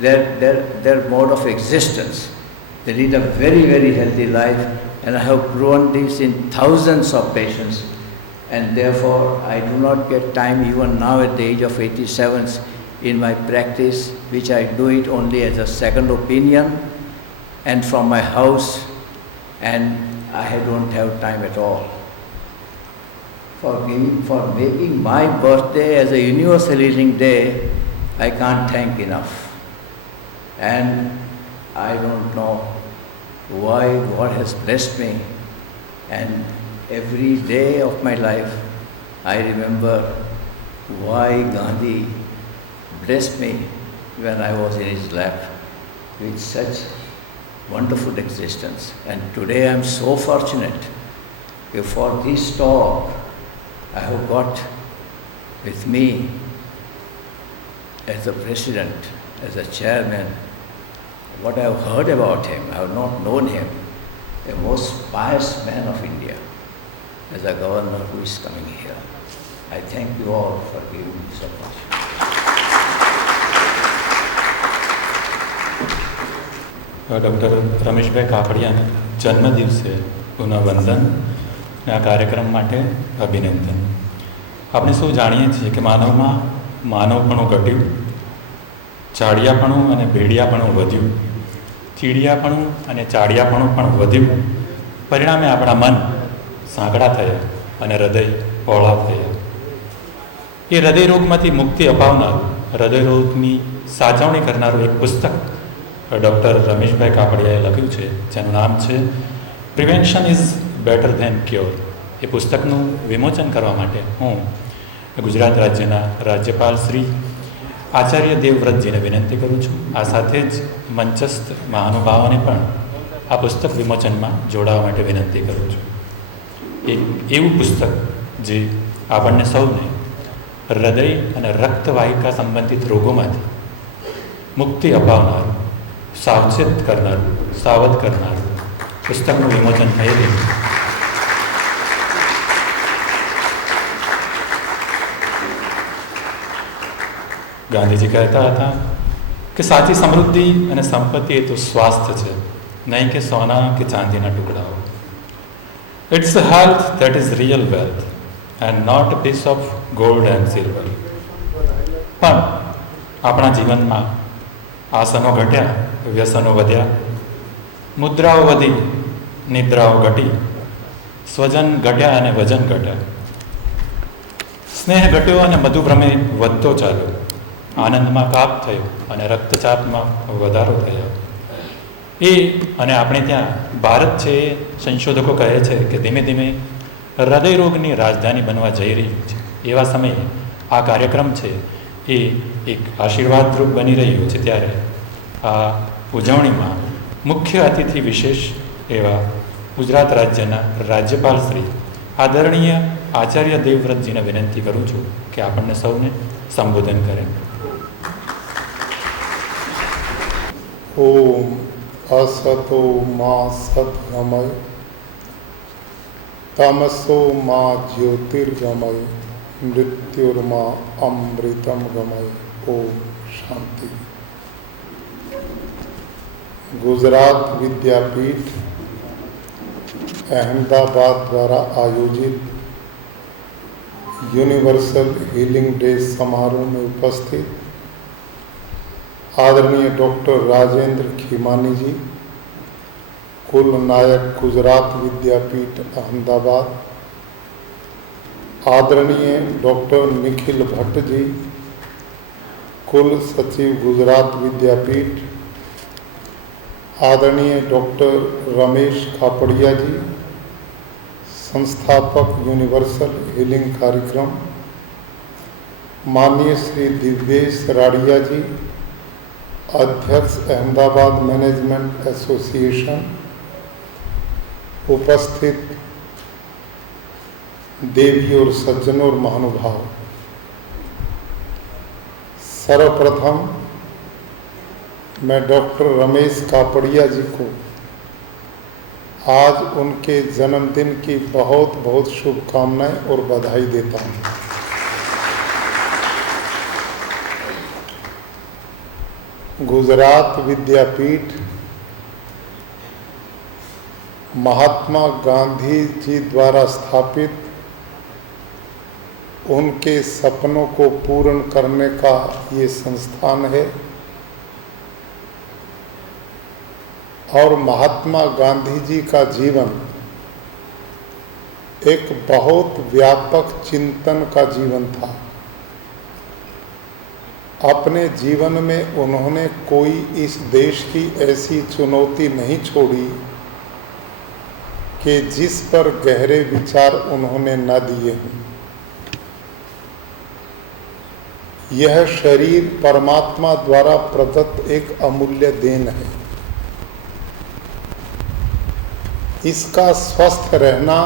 their mode of existence. They lead a very, very healthy life, and I have proven this in thousands of patients. And therefore, I do not get time even now at the age of 87 in my practice, which I do it only as a second opinion and from my house, and I don't have time at all. For making my birthday as a universal healing day, I can't thank enough. And I don't know why God has blessed me, and every day of my life I remember why Gandhi blessed me when I was in his lap with such wonderful existence. And today I am so fortunate. For this talk I have got with me as a president, as a chairman, what I have heard about him. I have not known him, a most pious man of India, as a governor who is coming here. I thank you all for giving me so much. Doctor Rameshbhai કાપડિયાના જન્મદિવસે પુનઃ વંદન અને આ કાર્યક્રમ માટે અભિનંદન. આપણે સૌ જાણીએ છીએ કે માનવમાં માનવપણું ઘટ્યું, ચાડિયાપણું અને ભેડિયાપણું વધ્યું, ચીડિયાપણું અને ચાડિયાપણું પણ વધ્યું. પરિણામે આપણા મન સાંકડા થયા અને હૃદય પહોળા થયા. એ હૃદયરોગમાંથી મુક્તિ અપાવનારું, હૃદયરોગની સાચવણી કરનારું એક પુસ્તક ડૉક્ટર રમેશભાઈ કાપડિયાએ લખ્યું છે, જેનું નામ છે prevention is better than cure એ પુસ્તકનું વિમોચન કરવા માટે હું ગુજરાત રાજ્યના રાજ્યપાલ શ્રી આચાર્ય દેવવ્રતજીને વિનંતી કરું છું. આ સાથે જ મંચસ્થ મહાનુભાવોને પણ આ પુસ્તક વિમોચનમાં જોડાવા માટે વિનંતી કરું છું. એક એવું પુસ્તક જે આપણને સૌને હૃદય અને રક્તવાહિકા સંબંધિત રોગોમાંથી મુક્તિ અપાવનારું, સાવચેત કરનારું, સાવધ કરનારું પુસ્તકનું વિમોચન થઈ રહ્યું. ગાંધીજી કહેતા હતા કે સાચી સમૃદ્ધિ અને સંપત્તિ એ તો સ્વાસ્થ્ય છે, નહીં કે સોના કે ચાંદીના ટુકડાઓ. It's a health that is real wealth and not a piece of gold and silver. પણ આપણા જીવનમાં આસનો ઘટ્યા, વ્યસનો વધ્યા, મુદ્રાઓ વધી, નિદ્રાઓ ઘટી, સ્વજન ઘટ્યા અને વજન ઘટ્યા, સ્નેહ ઘટ્યો અને મધુભ્રમે વધતો ચાલ્યો, આનંદમાં કાપ થયો અને રક્તચાપમાં વધારો થયો. એ અને આપણે ત્યાં ભારત છે એ સંશોધકો કહે છે કે ધીમે ધીમે હૃદયરોગની રાજધાની બનવા જઈ રહ્યું છે. એવા સમયે આ કાર્યક્રમ છે એ એક આશીર્વાદરૂપ બની રહ્યું છે. ત્યારે આ ઉજવણીમાં મુખ્ય અતિથિ વિશેષ એવા ગુજરાત રાજ્યના રાજ્યપાલ શ્રી આદરણીય આચાર્ય દેવવ્રતજીને વિનંતી કરું છું કે આપણને સૌને સંબોધન કરે. ઓમ અસતો મા સદગમય તમસો મા જ્યોતિર્ગમય મૃત્યુર્મા અમૃતમ ગમય. ઓમ શાંતિ. गुजरात विद्यापीठ अहमदाबाद द्वारा आयोजित यूनिवर्सल हीलिंग डे समारोह में उपस्थित आदरणीय डॉक्टर राजेंद्र खीमानी जी, कुल नायक गुजरात विद्यापीठ अहमदाबाद, आदरणीय डॉक्टर निखिल भट्ट जी, कुल सचिव गुजरात विद्यापीठ, आदरणीय डॉक्टर रमेश कापड़िया जी, संस्थापक यूनिवर्सल हीलिंग कार्यक्रम, माननीय श्री दिव्येश राडिया जी, अध्यक्ष अहमदाबाद मैनेजमेंट एसोसिएशन, उपस्थित देवी और सज्जनों और महानुभाव, सर्वप्रथम मैं डॉक्टर रमेश कापड़िया जी को आज उनके जन्मदिन की बहुत बहुत शुभकामनाएं और बधाई देता हूँ। गुजरात विद्यापीठ महात्मा गांधी जी द्वारा स्थापित उनके सपनों को पूर्ण करने का ये संस्थान है और महात्मा गांधी जी का जीवन एक बहुत व्यापक चिंतन का जीवन था। अपने जीवन में उन्होंने कोई इस देश की ऐसी चुनौती नहीं छोड़ी कि जिस पर गहरे विचार उन्होंने न दिए हों। यह शरीर परमात्मा द्वारा प्रदत्त एक अमूल्य देन है। इसका स्वस्थ रहना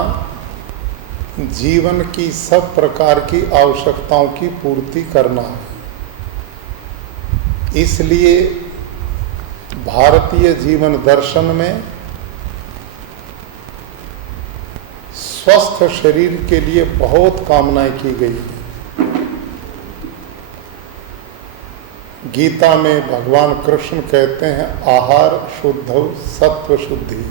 जीवन की सब प्रकार की आवश्यकताओं की पूर्ति करना है। इसलिए भारतीय जीवन दर्शन में स्वस्थ शरीर के लिए बहुत कामनाएं की गई है। गीता में भगवान कृष्ण कहते हैं आहार शुद्ध सत्व शुद्धि,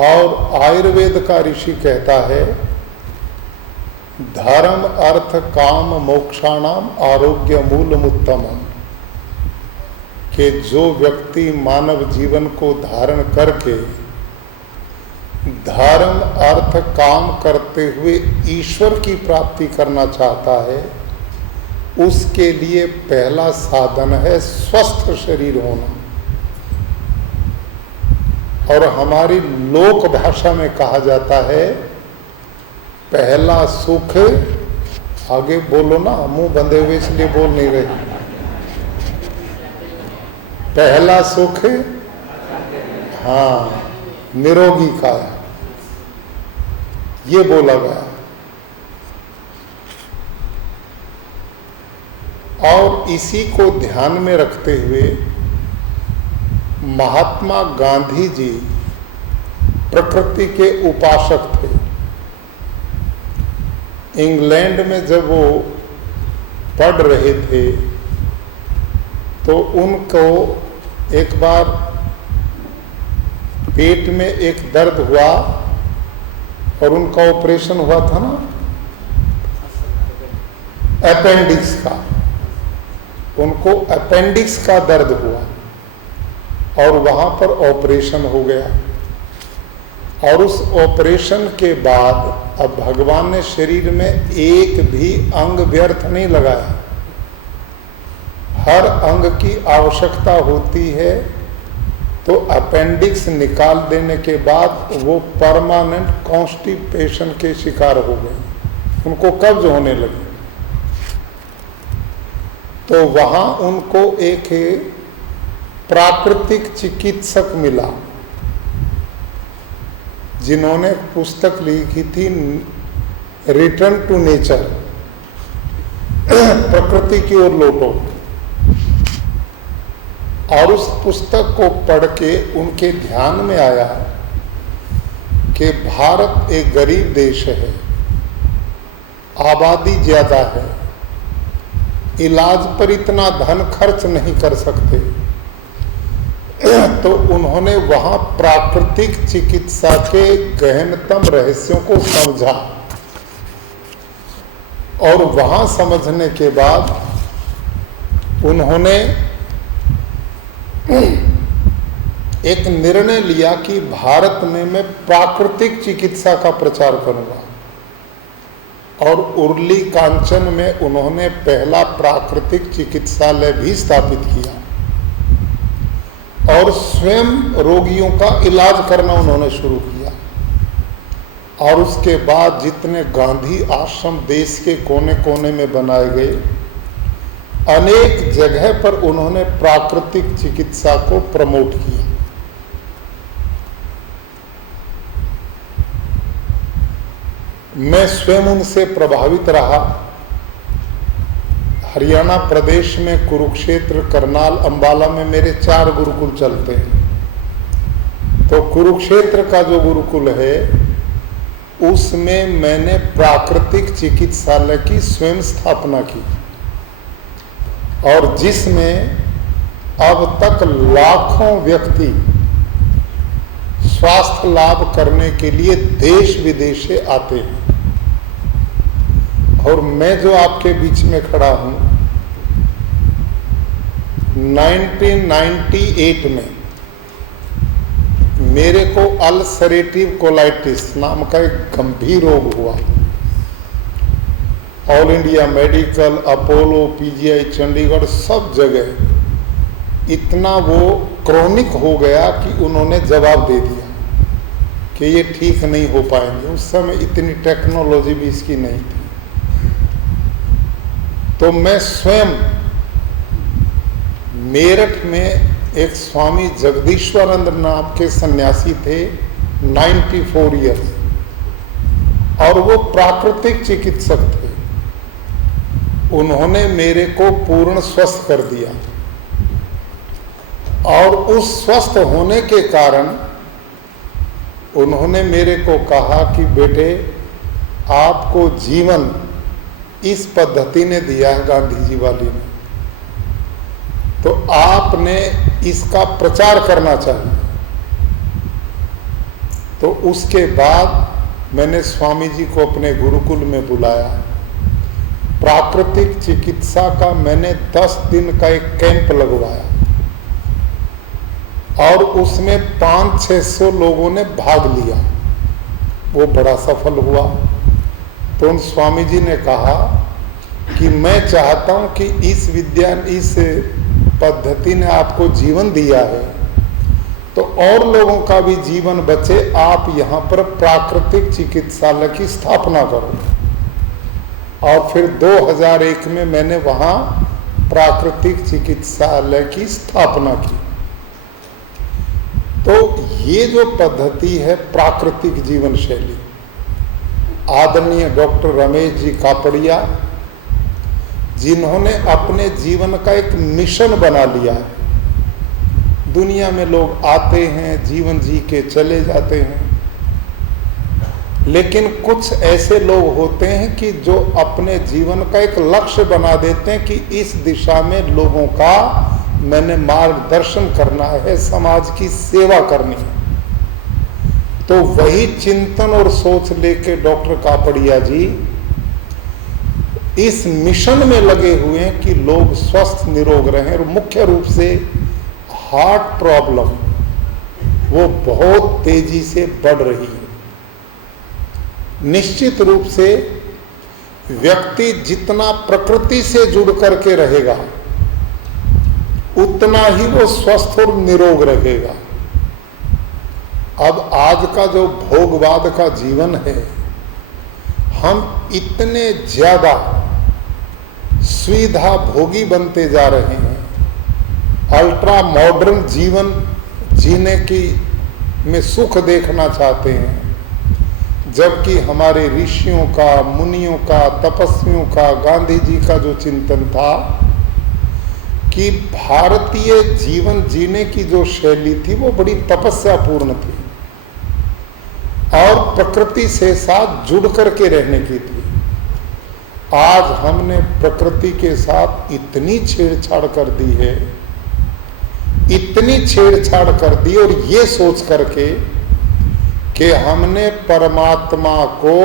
और आयुर्वेद का ऋषि कहता है धर्म अर्थ काम मोक्षाणाम आरोग्य मूलमुत्तमम, कि जो व्यक्ति मानव जीवन को धारण करके धर्म अर्थ काम करते हुए ईश्वर की प्राप्ति करना चाहता है, उसके लिए पहला साधन है स्वस्थ शरीर होना। और हमारी लोक भाषा में कहा जाता है पहला सुख, आगे बोलो ना, मुंह बंधे हुए इसलिए बोल नहीं रहे, पहला सुख, हाँ, निरोगी काया, ये बोला गया। और इसी को ध्यान में रखते हुए महात्मा गांधी जी प्रकृति के उपासक थे। इंग्लैंड में जब वो पढ़ रहे थे तो उनको एक बार पेट में एक दर्द हुआ और उनका ऑपरेशन हुआ था ना, अपेंडिक्स का, उनको अपेंडिक्स का दर्द हुआ और वहां पर ऑपरेशन हो गया। और उस ऑपरेशन के बाद अब भगवान ने शरीर में एक भी अंग व्यर्थ नहीं लगाया, हर अंग की आवश्यकता होती है। तो अपेंडिक्स निकाल देने के बाद वो परमानेंट कॉन्स्टिपेशन के शिकार हो गए, उनको कब्ज होने लगी। तो वहां उनको एक प्राकृतिक चिकित्सक मिला जिन्होंने पुस्तक लिखी थी रिटर्न टू नेचर, प्रकृति की ओर लौटो। और उस पुस्तक को पढ़ के उनके ध्यान में आया कि भारत एक गरीब देश है, आबादी ज्यादा है, इलाज पर इतना धन खर्च नहीं कर सकते। तो उन्होंने वहां प्राकृतिक चिकित्सा के गहनतम रहस्यों को समझा और वहां समझने के बाद उन्होंने एक निर्णय लिया कि भारत में मैं प्राकृतिक चिकित्सा का प्रचार करूंगा। और उर्ली कांचन में उन्होंने पहला प्राकृतिक चिकित्सालय भी स्थापित किया और स्वयं रोगियों का इलाज करना उन्होंने शुरू किया। और उसके बाद जितने गांधी आश्रम देश के कोने कोने में बनाए गए, अनेक जगह पर उन्होंने प्राकृतिक चिकित्सा को प्रमोट किया। मैं स्वयं उनसे प्रभावित रहा। हरियाणा प्रदेश में कुरुक्षेत्र, करनाल, अंबाला में मेरे 4 गुरुकुल चलते हैं। तो कुरुक्षेत्र का जो गुरुकुल है उसमें मैंने प्राकृतिक चिकित्सालय की स्वयं स्थापना की और जिसमें अब तक लाखों व्यक्ति स्वास्थ्य लाभ करने के लिए देश विदेश से आते हैं। और मैं जो आपके बीच में खड़ा हूं, 1998 में मेरे को अल्सरेटिव कोलाइटिस नाम का एक गंभीर रोग हुआ। All India medical, Apollo, PGI Chandigarh, सब जगह इतना वो क्रोनिक हो गया कि उन्होंने जवाब दे दिया कि ये ठीक नहीं हो पाएंगे। उस समय इतनी टेक्नोलॉजी भी इसकी नहीं थी। तो मैं स्वयं मेरठ में एक स्वामी जगदीश्वरानंद नाम के सन्यासी थे, 94 ईयर्स, और वो प्राकृतिक चिकित्सक थे। उन्होंने मेरे को पूर्ण स्वस्थ कर दिया और उस स्वस्थ होने के कारण उन्होंने मेरे को कहा कि बेटे, आपको जीवन इस पद्धति ने दिया है, गांधी जी वाली ने, तो आपने इसका प्रचार करना चाहिए। तो उसके बाद मैंने स्वामी जी को अपने गुरुकुल में बुलाया। प्राकृतिक चिकित्सा का मैंने 10 दिन का एक कैंप लगवाया और उसमें 500-600 लोगों ने भाग लिया। वो बड़ा सफल हुआ। तो उन स्वामी जी ने कहा कि मैं चाहता हूं कि इस पद्धति ने आपको जीवन दिया है, तो और लोगों का भी जीवन बचे, आप यहाँ पर प्राकृतिक चिकित्सालय की स्थापना करो। और फिर 2001 में मैंने वहाँ प्राकृतिक चिकित्सालय की स्थापना की। तो ये जो पद्धति है प्राकृतिक जीवन शैली, आदरणीय डॉक्टर रमेश जी कापड़िया, जिन्होंने अपने जीवन का एक मिशन बना लिया है। दुनिया में लोग आते हैं, जीवन जी के चले जाते हैं, लेकिन कुछ ऐसे लोग होते हैं कि जो अपने जीवन का एक लक्ष्य बना देते हैं कि इस दिशा में लोगों का मैंने मार्गदर्शन करना है, समाज की सेवा करनी है। तो वही चिंतन और सोच लेके डॉक्टर कापड़िया जी इस मिशन में लगे हुए हैं कि लोग स्वस्थ निरोग रहें। और मुख्य रूप से हार्ट प्रॉब्लम वो बहुत तेजी से बढ़ रही है। निश्चित रूप से व्यक्ति जितना प्रकृति से जुड़ करके रहेगा उतना ही वो स्वस्थ और निरोग रहेगा। अब आज का जो भोगवाद का जीवन है, हम इतने ज्यादा सुविधा भोगी बनते जा रहे हैं, अल्ट्रा मॉडर्न जीवन जीने की में सुख देखना चाहते हैं, जबकि हमारे ऋषियों का, मुनियों का, तपस्वियों का, गांधी जी का जो चिंतन था कि भारतीय जीवन जीने की जो शैली थी वो बड़ी तपस्यापूर्ण थी और प्रकृति से साथ जुड़ करके रहने की थी। आज हमने प्रकृति के साथ इतनी छेड़छाड़ कर दी है, इतनी छेड़छाड़ कर दी, और ये सोच करके कि हमने परमात्मा को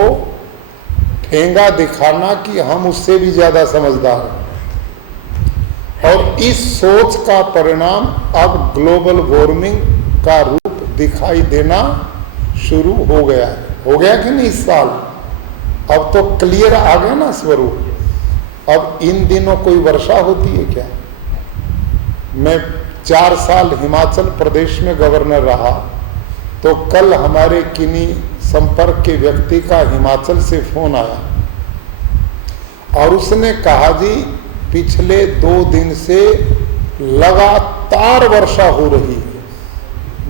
ठेंगा दिखाना कि हम उससे भी ज्यादा समझदार हैं। और इस सोच का परिणाम अब ग्लोबल वार्मिंग का रूप दिखाई देना शुरू हो गया है। हो गया कि नहीं इस साल? अब तो क्लियर आ गया ना स्वरूप। अब इन दिनों कोई वर्षा होती है क्या? मैं 4 साल हिमाचल प्रदेश में गवर्नर रहा, तो कल हमारे किन्हीं संपर्क के व्यक्ति का हिमाचल से फोन आया और उसने कहा जी पिछले 2 दिन से लगातार वर्षा हो रही है।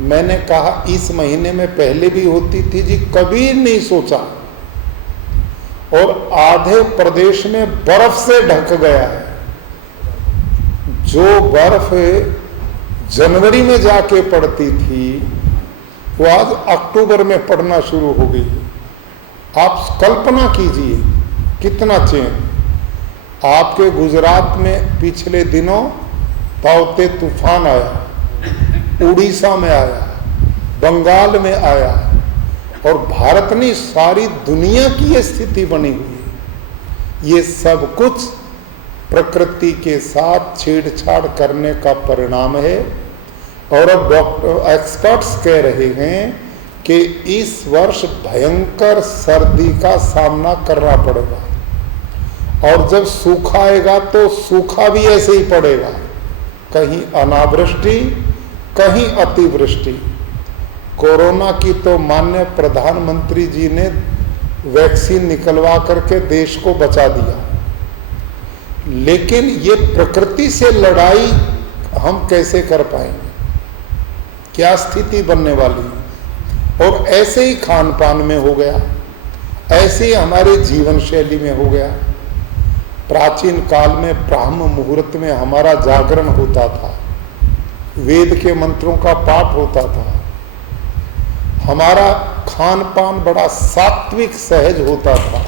मैंने कहा इस महीने में पहले भी होती थी जी, कभी नहीं सोचा। और आधे प्रदेश में बर्फ से ढक गया है। जो बर्फ जनवरी में जाके पड़ती थी वो आज अक्टूबर में पड़ना शुरू हो गई। आप कल्पना कीजिए कितना चेंज। आपके गुजरात में पिछले दिनों ताउते तूफान आया, उड़ीसा में आया, बंगाल में आया, और भारत ने सारी दुनिया की ये स्थिति बनी हुई है। ये सब कुछ प्रकृति के साथ छेड़छाड़ करने का परिणाम है। और अब डॉक्टर एक्सपर्ट्स कह रहे हैं कि इस वर्ष भयंकर सर्दी का सामना करना पड़ेगा, और जब सूखा आएगा तो सूखा भी ऐसे ही पड़ेगा, कहीं अनावृष्टि, कहीं अतिवृष्टि। कोरोना की तो माननीय प्रधानमंत्री जी ने वैक्सीन निकलवा करके देश को बचा दिया, लेकिन ये प्रकृति से लड़ाई हम कैसे कर पाएंगे? क्या स्थिति बनने वाली है? और ऐसे ही खान पान में हो गया, ऐसे ही हमारे जीवन शैली में हो गया। प्राचीन काल में ब्राह्म मुहूर्त में हमारा जागरण होता था, वेद के मंत्रों का पाठ होता था, हमारा खान पान बड़ा सात्विक सहज होता था,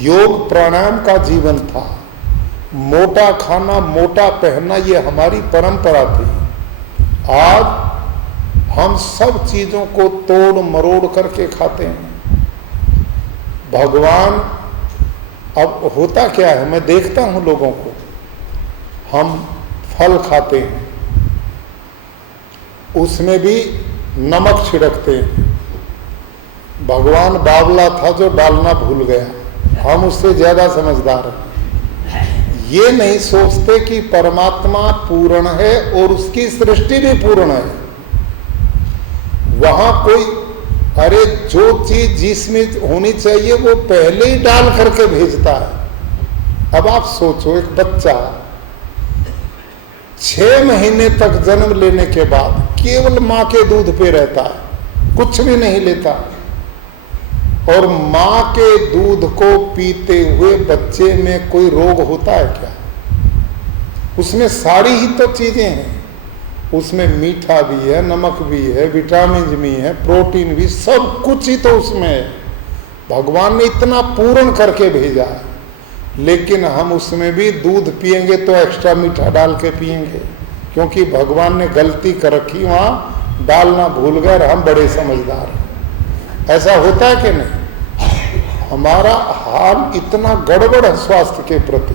योग प्राणायाम का जीवन था, मोटा खाना मोटा पहनना ये हमारी परंपरा थी। आज हम सब चीजों को तोड़ मरोड़ करके खाते हैं। भगवान, अब होता क्या है, मैं देखता हूं लोगों को, हम फल खाते हैं उसमें भी नमक छिड़कते हैं। भगवान बावला था जो डालना भूल गया, हम उससे ज्यादा समझदार हैं। ये नहीं सोचते कि परमात्मा पूर्ण है और उसकी सृष्टि भी पूर्ण है। वहां कोई, अरे जो चीज जिसमें होनी चाहिए वो पहले ही डाल करके भेजता है। अब आप सोचो, एक बच्चा 6 महीने तक जन्म लेने के बाद केवल मां के दूध पे रहता है, कुछ भी नहीं लेता, और मां के दूध को पीते हुए बच्चे में कोई रोग होता है क्या? उसमें सारी ही तो चीजें हैं, उसमें मीठा भी है, नमक भी है, विटामिन भी है, प्रोटीन भी, सब कुछ ही तो उसमें है। भगवान ने इतना पूर्ण करके भेजा है, लेकिन हम उसमें भी दूध पिएंगे तो एक्स्ट्रा मीठा डाल के पिएंगे, क्योंकि भगवान ने गलती कर रखी, वहां डालना भूल गए और हम बड़े समझदार हैं। ऐसा होता है कि नहीं? हमारा हाल इतना गड़बड़ है स्वास्थ्य के प्रति।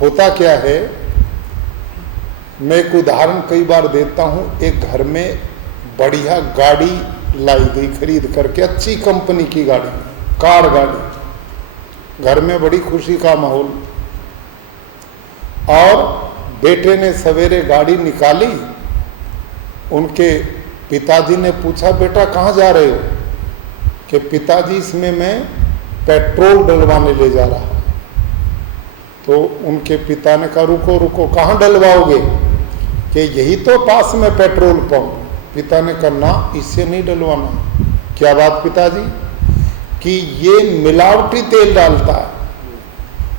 होता क्या है, मैं एक उदाहरण कई बार देता हूं। एक घर में बढ़िया गाड़ी लाई गई खरीद करके, अच्छी कंपनी की गाड़ी, कार गाड़ी, घर में बड़ी खुशी का माहौल, और बेटे ने सवेरे गाड़ी निकाली। उनके पिताजी ने पूछा, बेटा कहाँ जा रहे हो? कि पिताजी इसमें मैं पेट्रोल डलवाने ले जा रहा। तो उनके पिता ने कहा, रुको रुको, कहाँ डलवाओगे? कि यही तो पास में पेट्रोल पंप। पिता ने कहा, ना, इससे नहीं डलवाना। क्या बात पिताजी? कि ये मिलावटी तेल डालता है,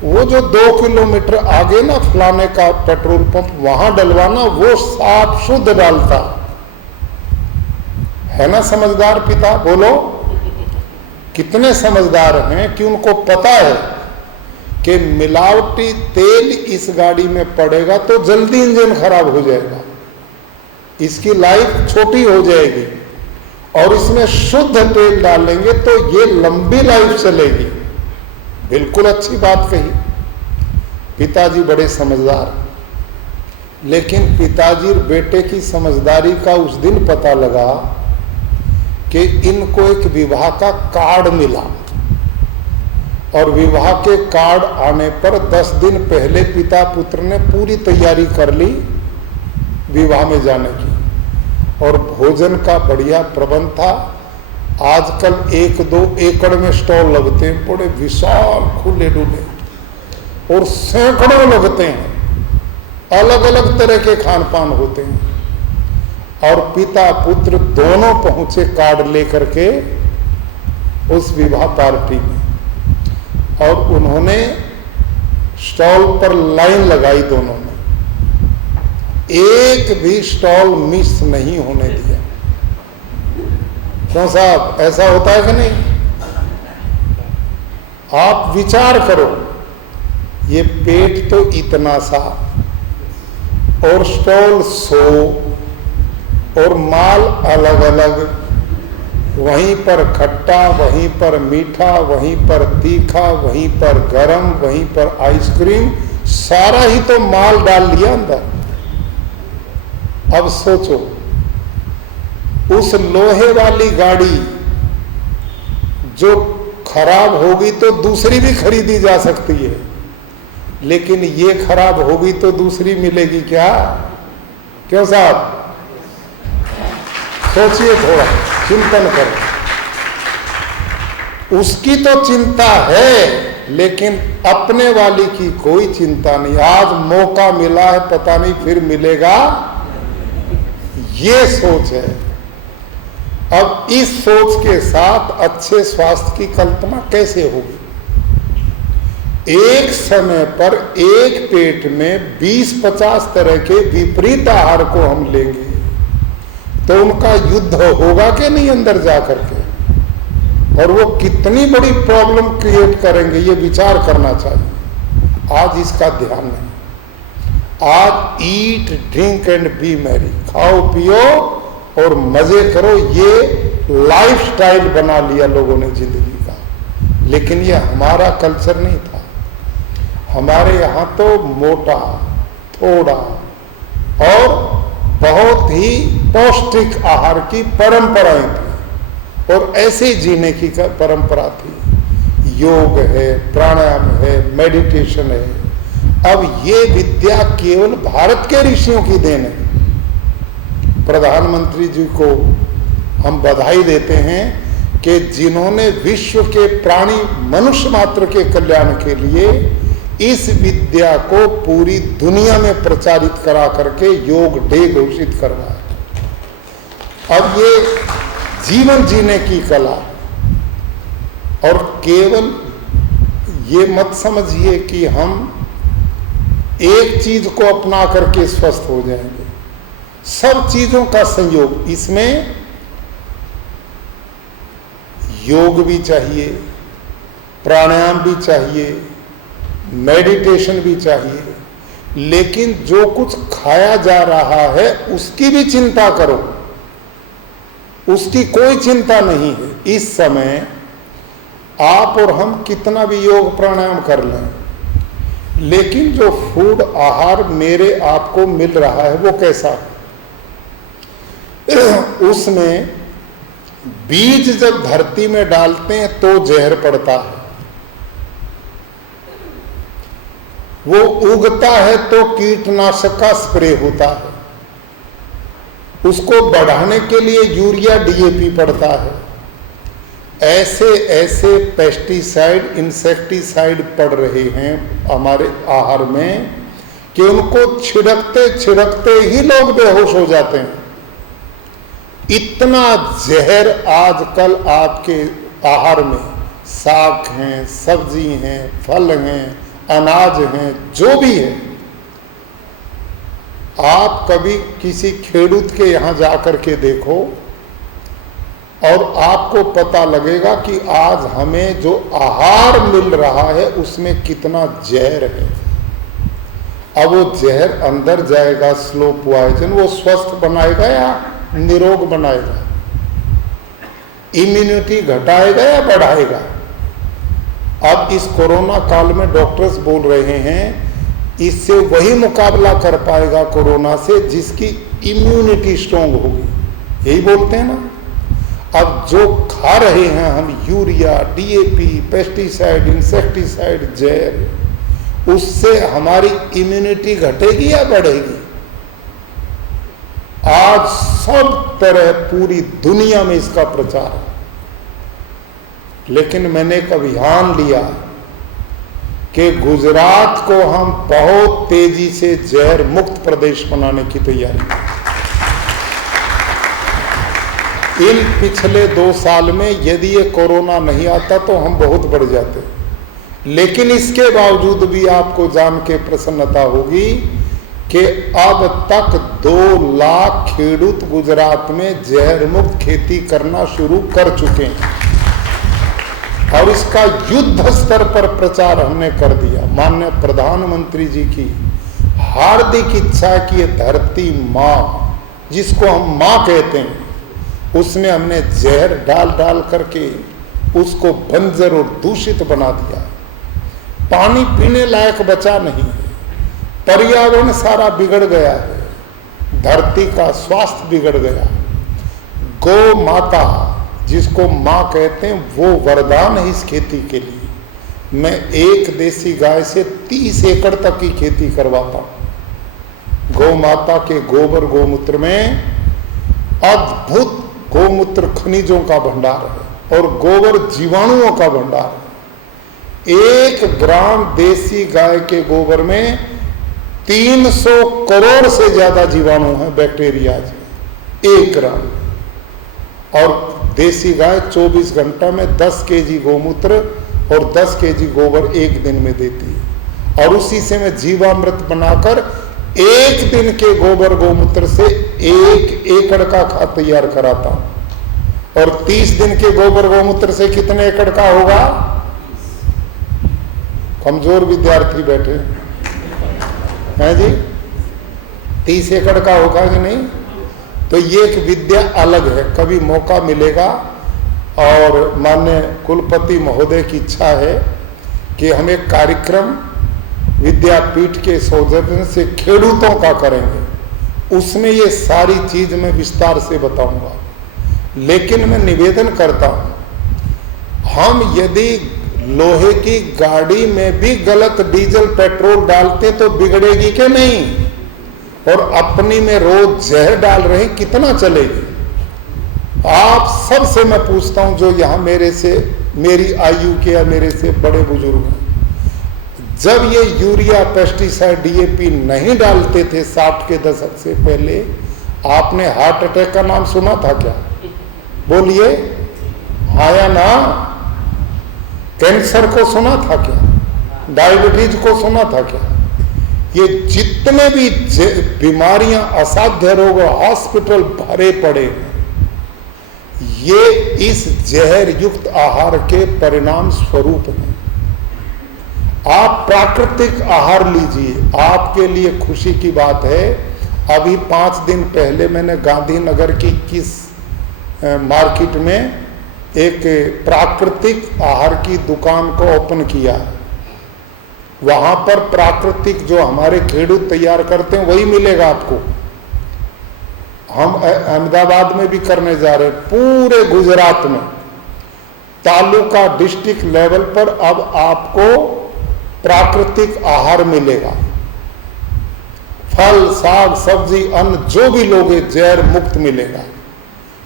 वो जो 2 किलोमीटर आगे ना फलाने का पेट्रोल पंप, वहां डलवाना, वो साफ शुद्ध डालता है। ना समझदार पिता? बोलो कितने समझदार हैं कि उनको पता है कि मिलावटी तेल इस गाड़ी में पड़ेगा तो जल्दी इंजन खराब हो जाएगा, इसकी लाइफ छोटी हो जाएगी, और इसमें शुद्ध तेल डालेंगे तो ये लंबी लाइफ चलेगी। बिल्कुल अच्छी बात कही। पिताजी बड़े समझदार, लेकिन पिताजी और बेटे की समझदारी का उस दिन पता लगा कि इनको एक विवाह का कार्ड मिला, और विवाह के कार्ड आने पर 10 दिन पहले पिता पुत्र ने पूरी तैयारी कर ली विवाह में जाने की, और भोजन का बढ़िया प्रबंध था। आजकल 1-2 एकड़ में स्टॉल लगते हैं, बड़े विशाल खुले डुले, और सैकड़ों लगते हैं, अलग अलग तरह के खान पान होते हैं। और पिता पुत्र दोनों पहुंचे कार्ड लेकर के उस विवाह पार्टी में, और उन्होंने स्टॉल पर लाइन लगाई दोनों ने, एक भी स्टॉल मिस नहीं होने दिया। क्यों साहब, ऐसा होता है कि नहीं? आप विचार करो, ये पेट तो इतना सा, और स्टॉल 100, और माल अलग अलग, वहीं पर खट्टा, वहीं पर मीठा, वहीं पर तीखा, वहीं पर गरम, वहीं पर आइसक्रीम, सारा ही तो माल डाल लिया अंदर। अब सोचो, उस लोहे वाली गाड़ी जो खराब होगी तो दूसरी भी खरीदी जा सकती है, लेकिन ये खराब होगी तो दूसरी मिलेगी क्या? क्यों साहब? सोचिए, थोड़ा चिंतन करो। उसकी तो चिंता है, लेकिन अपने वाली की कोई चिंता नहीं। आज मौका मिला है, पता नहीं फिर मिलेगा, ये सोच है। अब इस सोच के साथ अच्छे स्वास्थ्य की कल्पना कैसे होगी? एक समय पर एक पेट में 20-50 तरह के विपरीत आहार को हम लेंगे तो उनका युद्ध होगा कि नहीं अंदर जाकर के, और वो कितनी बड़ी प्रॉब्लम क्रिएट करेंगे, ये विचार करना चाहिए। आज इसका ध्यान नहीं। आज eat drink and B Mary, खाओ पियो और मजे करो, ये लाइफस्टाइल बना लिया लोगों ने जिंदगी का। लेकिन ये हमारा कल्चर नहीं था। हमारे यहाँ तो मोटा, थोड़ा और बहुत ही पौष्टिक आहार की परंपराएं थी, और ऐसे जीने की परंपरा थी। योग है, प्राणायाम है, मेडिटेशन है। अब ये विद्या केवल भारत के ऋषियों की देन है। प्रधानमंत्री जी को हम बधाई देते हैं कि जिन्होंने विश्व के प्राणी मनुष्य मात्र के कल्याण के लिए इस विद्या को पूरी दुनिया में प्रचारित करा करके योग डे घोषित करवाया। अब ये जीवन जीने की कला, और केवल ये मत समझिए कि हम एक चीज को अपना करके स्वस्थ हो जाएंगे। सब चीजों का संयोग, इसमें योग भी चाहिए, प्राणायाम भी चाहिए, मेडिटेशन भी चाहिए, लेकिन जो कुछ खाया जा रहा है उसकी भी चिंता करो। उसकी कोई चिंता नहीं है। इस समय आप और हम कितना भी योग प्राणायाम कर लें, लेकिन जो फूड आहार मेरे आपको मिल रहा है वो कैसा है? उसमें बीज जब धरती में डालते हैं तो जहर पड़ता है, वो उगता है तो कीटनाशक का स्प्रे होता है, उसको बढ़ाने के लिए यूरिया डीएपी पड़ता है। ऐसे ऐसे पेस्टिसाइड इंसेक्टिसाइड पड़ रहे हैं हमारे आहार में कि उनको छिड़कते छिड़कते ही लोग बेहोश हो जाते हैं। इतना जहर आजकल आपके आहार में, साग हैं, सब्जी हैं, फल हैं, अनाज हैं, जो भी है। आप कभी किसी खेडूत के यहाँ जाकर के देखो और आपको पता लगेगा कि आज हमें जो आहार मिल रहा है उसमें कितना जहर है। अब वो जहर अंदर जाएगा, स्लो पॉइजन, वो स्वस्थ बनाएगा या निरोग बनाएगा? इम्यूनिटी घटाएगा या बढ़ाएगा? अब इस कोरोना काल में डॉक्टर्स बोल रहे हैं इससे वही मुकाबला कर पाएगा कोरोना से जिसकी इम्यूनिटी स्ट्रांग होगी। यही बोलते हैं ना। अब जो खा रहे हैं हम यूरिया, डीएपी, पेस्टिसाइड, इंसेक्टिसाइड, जहर, उससे हमारी इम्यूनिटी घटेगी या बढ़ेगी? आज सब तरह पूरी दुनिया में इसका प्रचार है, लेकिन मैंने एक अभियान लिया कि गुजरात को हम बहुत तेजी से जहर मुक्त प्रदेश बनाने की तैयारी कर। इन पिछले 2 साल में यदि ये कोरोना नहीं आता तो हम बहुत बढ़ जाते, लेकिन इसके बावजूद भी आपको जान के प्रसन्नता होगी कि अब तक 2 लाख खेडूत गुजरात में जहर मुक्त खेती करना शुरू कर चुके हैं और इसका युद्ध स्तर पर प्रचार हमने कर दिया। माननीय प्रधानमंत्री जी की हार्दिक इच्छा है कि ये धरती माँ, जिसको हम माँ कहते हैं, उसमें हमने जहर डाल डाल करके उसको बंजर और दूषित बना दिया। पानी पीने लायक बचा नहीं है, पर्यावरण सारा बिगड़ गया है, धरती का स्वास्थ्य बिगड़ गया। गौ माता, जिसको माँ कहते हैं, वो वरदान है इस खेती के लिए। मैं एक देसी गाय से 30 एकड़ तक की खेती करवाता हूँ। गौ माता के गोबर गोमूत्र में अद्भुत गोमूत्र खनिजों का भंडार है और गोबर जीवाणुओं का भंडार है। 1 ग्राम देसी गाय के गोबर में 300 करोड़ से ज्यादा जीवाणु हैं, बैक्टीरिया 1 ग्राम। और देसी गाय 24 घंटा में 10 केजी गोमूत्र और 10 केजी गोबर एक दिन में देती है, और उसी से मैं जीवामृत बनाकर 1 दिन के गोबर गोमूत्र से 1 एकड़ का खाद तैयार कराता हूं। और 30 दिन के गोबर गोमूत्र से कितने एकड़ का होगा? कमजोर विद्यार्थी बैठे हैं जी, 30 एकड़ का होगा कि नहीं? तो ये एक विद्या अलग है। कभी मौका मिलेगा, और माननीय कुलपति महोदय की इच्छा है कि हम एक कार्यक्रम विद्यापीठ के सौजन्य से खेडूतों का करेंगे, उसमें ये सारी चीज मैं विस्तार से बताऊंगा। लेकिन मैं निवेदन करता हूं, हम यदि लोहे की गाड़ी में भी गलत डीजल पेट्रोल डालते तो बिगड़ेगी कि नहीं? और अपनी में रोज जहर डाल रहे हैं, कितना चलेगी? आप सबसे मैं पूछता हूं जो यहां मेरी आयु के या मेरे से बड़े बुजुर्ग हैं, जब ये यूरिया, पेस्टिसाइड, डीएपी नहीं डालते थे 60 के दशक से पहले, आपने हार्ट अटैक का नाम सुना था क्या? बोलिए, आया ना? कैंसर को सुना था क्या? डायबिटीज को सुना था क्या? ये जितने भी बीमारियां, असाध्य रोग, हॉस्पिटल भरे पड़े हैं, ये इस जहर युक्त आहार के परिणाम स्वरूप हैं। आप प्राकृतिक आहार लीजिए। आपके लिए खुशी की बात है, अभी 5 दिन पहले मैंने गांधीनगर की किस मार्केट में एक प्राकृतिक आहार की दुकान को ओपन किया। वहां पर प्राकृतिक जो हमारे खेडूत तैयार करते हैं वही मिलेगा आपको। हम अहमदाबाद में भी करने जा रहे हैं, पूरे गुजरात में तालुका, डिस्ट्रिक्ट लेवल पर अब आपको प्राकृतिक आहार मिलेगा। फल, साग, सब्जी, अन्न जो भी लोगे जहर मुक्त मिलेगा।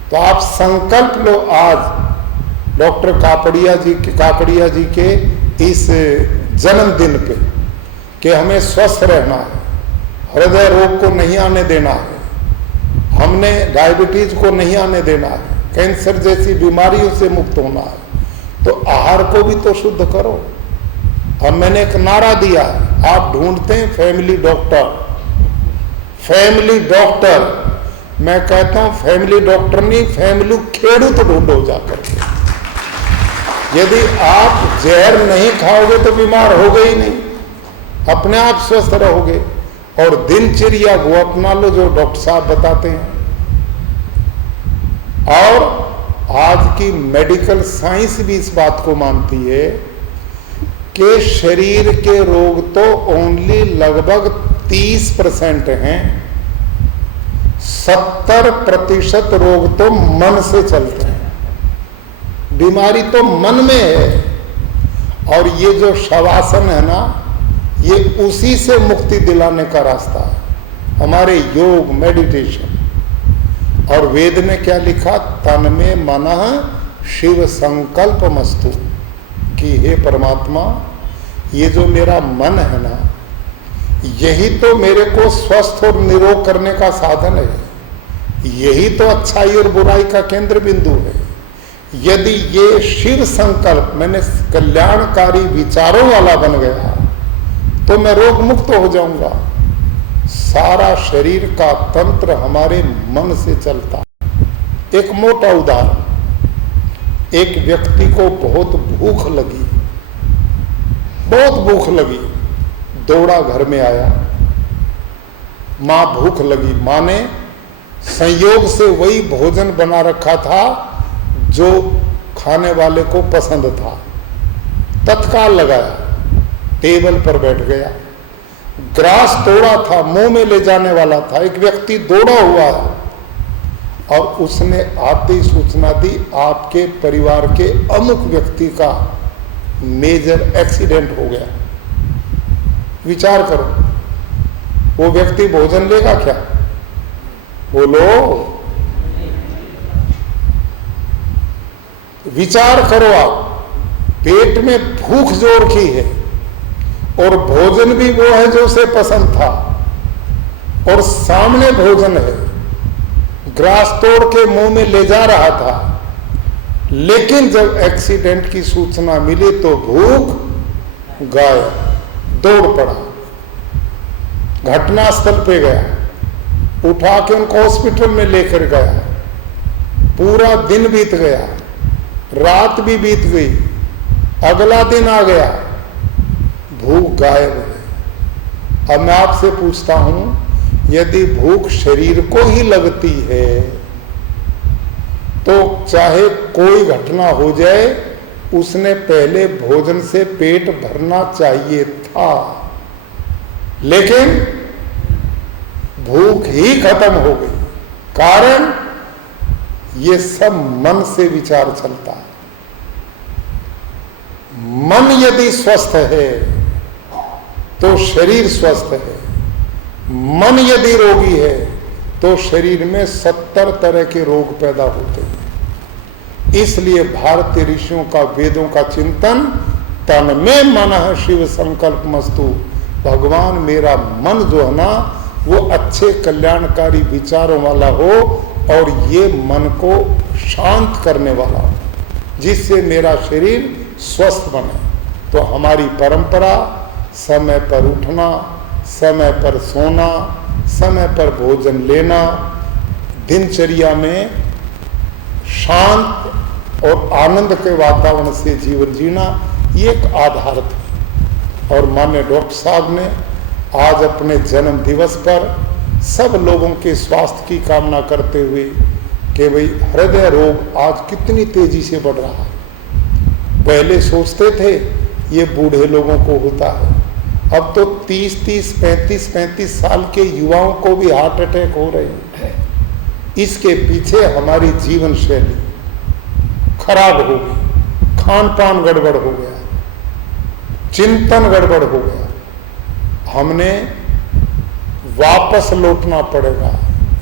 तो आप संकल्प लो आज डॉक्टर काकड़िया जी के इस जन्मदिन पे कि हमें स्वस्थ रहना है, हृदय रोग को नहीं आने देना है, हमने डायबिटीज को नहीं आने देना है, कैंसर जैसी बीमारियों से मुक्त होना है। तो आहार को भी तो शुद्ध करो। अब मैंने एक नारा दिया, आप ढूंढते हैं फैमिली डॉक्टर, फैमिली डॉक्टर, मैं कहता हूं फैमिली डॉक्टर नहीं, फैमिली खेडूत तो ढूंढो जाकर के। यदि आप जहर नहीं खाओगे तो बीमार होगे ही नहीं, अपने आप स्वस्थ रहोगे। और दिनचर्या वो अपना लो जो डॉक्टर साहब बताते हैं। और आज की मेडिकल साइंस भी इस बात को मानती है कि शरीर के रोग तो ओनली लगभग 30% हैं, 70% रोग तो मन से चलते हैं। बीमारी तो मन में है। और ये जो शवासन है ना, ये उसी से मुक्ति दिलाने का रास्ता है, हमारे योग, मेडिटेशन। और वेद में क्या लिखा? तन में मनः शिव संकल्प मस्तु, कि हे परमात्मा, ये जो मेरा मन है ना, यही तो मेरे को स्वस्थ और निरोग करने का साधन है, यही तो अच्छाई और बुराई का केंद्र बिंदु है। यदि ये शिव संकल्प, मैंने कल्याणकारी विचारों वाला बन गया, तो मैं रोग मुक्त हो जाऊंगा। सारा शरीर का तंत्र हमारे मन से चलता। एक मोटा उदाहरण, एक व्यक्ति को बहुत भूख लगी, दौड़ा घर में आया, मां भूख लगी। मां ने संयोग से वही भोजन बना रखा था जो खाने वाले को पसंद था। तत्काल लगाया, टेबल पर बैठ गया, ग्रास तोड़ा था, मुंह में ले जाने वाला था। एक व्यक्ति दौड़ा हुआ और उसने आते ही सूचना दी, आपके परिवार के अमुक व्यक्ति का मेजर एक्सीडेंट हो गया। विचार करो, वो व्यक्ति भोजन लेगा क्या? बोलो, विचार करो आप। पेट में भूख जोर की है और भोजन भी वो है जो उसे पसंद था, और सामने भोजन है, ग्रास तोड़ के मुंह में ले जा रहा था। लेकिन जब एक्सीडेंट की सूचना मिली तो भूख गायब, दौड़ पड़ा, घटनास्थल पे गया, उठा के उनको हॉस्पिटल में लेकर गया। पूरा दिन बीत गया, रात भी बीत गई, अगला दिन आ गया, भूख गायब है। अब मैं आपसे पूछता हूं, यदि भूख शरीर को ही लगती है तो चाहे कोई घटना हो जाए, उसने पहले भोजन से पेट भरना चाहिए था, लेकिन भूख ही खत्म हो गई। कारण ये सब मन से विचार चलता है। मन यदि स्वस्थ है तो शरीर स्वस्थ है, मन यदि रोगी है तो शरीर में 70 तरह के रोग पैदा होते हैं। इसलिए भारतीय ऋषियों का, वेदों का चिंतन, तन में मनः शिव संकल्प मस्तु, भगवान मेरा मन जो है ना वो अच्छे कल्याणकारी विचारों वाला हो और ये मन को शांत करने वाला हो, जिससे मेरा शरीर स्वस्थ बने। तो हमारी परंपरा समय पर उठना, समय पर सोना, समय पर भोजन लेना, दिनचर्या में शांत और आनंद के वातावरण से जीवन जीना, ये एक आधार था। और माननीय डॉक्टर साहब ने आज अपने जन्म दिवस पर सब लोगों के स्वास्थ्य की कामना करते हुए कि भाई हृदय रोग आज कितनी तेजी से बढ़ रहा है। पहले सोचते थे ये बूढ़े लोगों को होता है, अब तो 30-30, 35-35 साल के युवाओं को भी हार्ट अटैक हो रहे हैं। इसके पीछे हमारी जीवन शैली खराब हो गई, खान पान गड़बड़ हो गया, चिंतन गड़बड़ हो गया। हमने वापस लौटना पड़ेगा,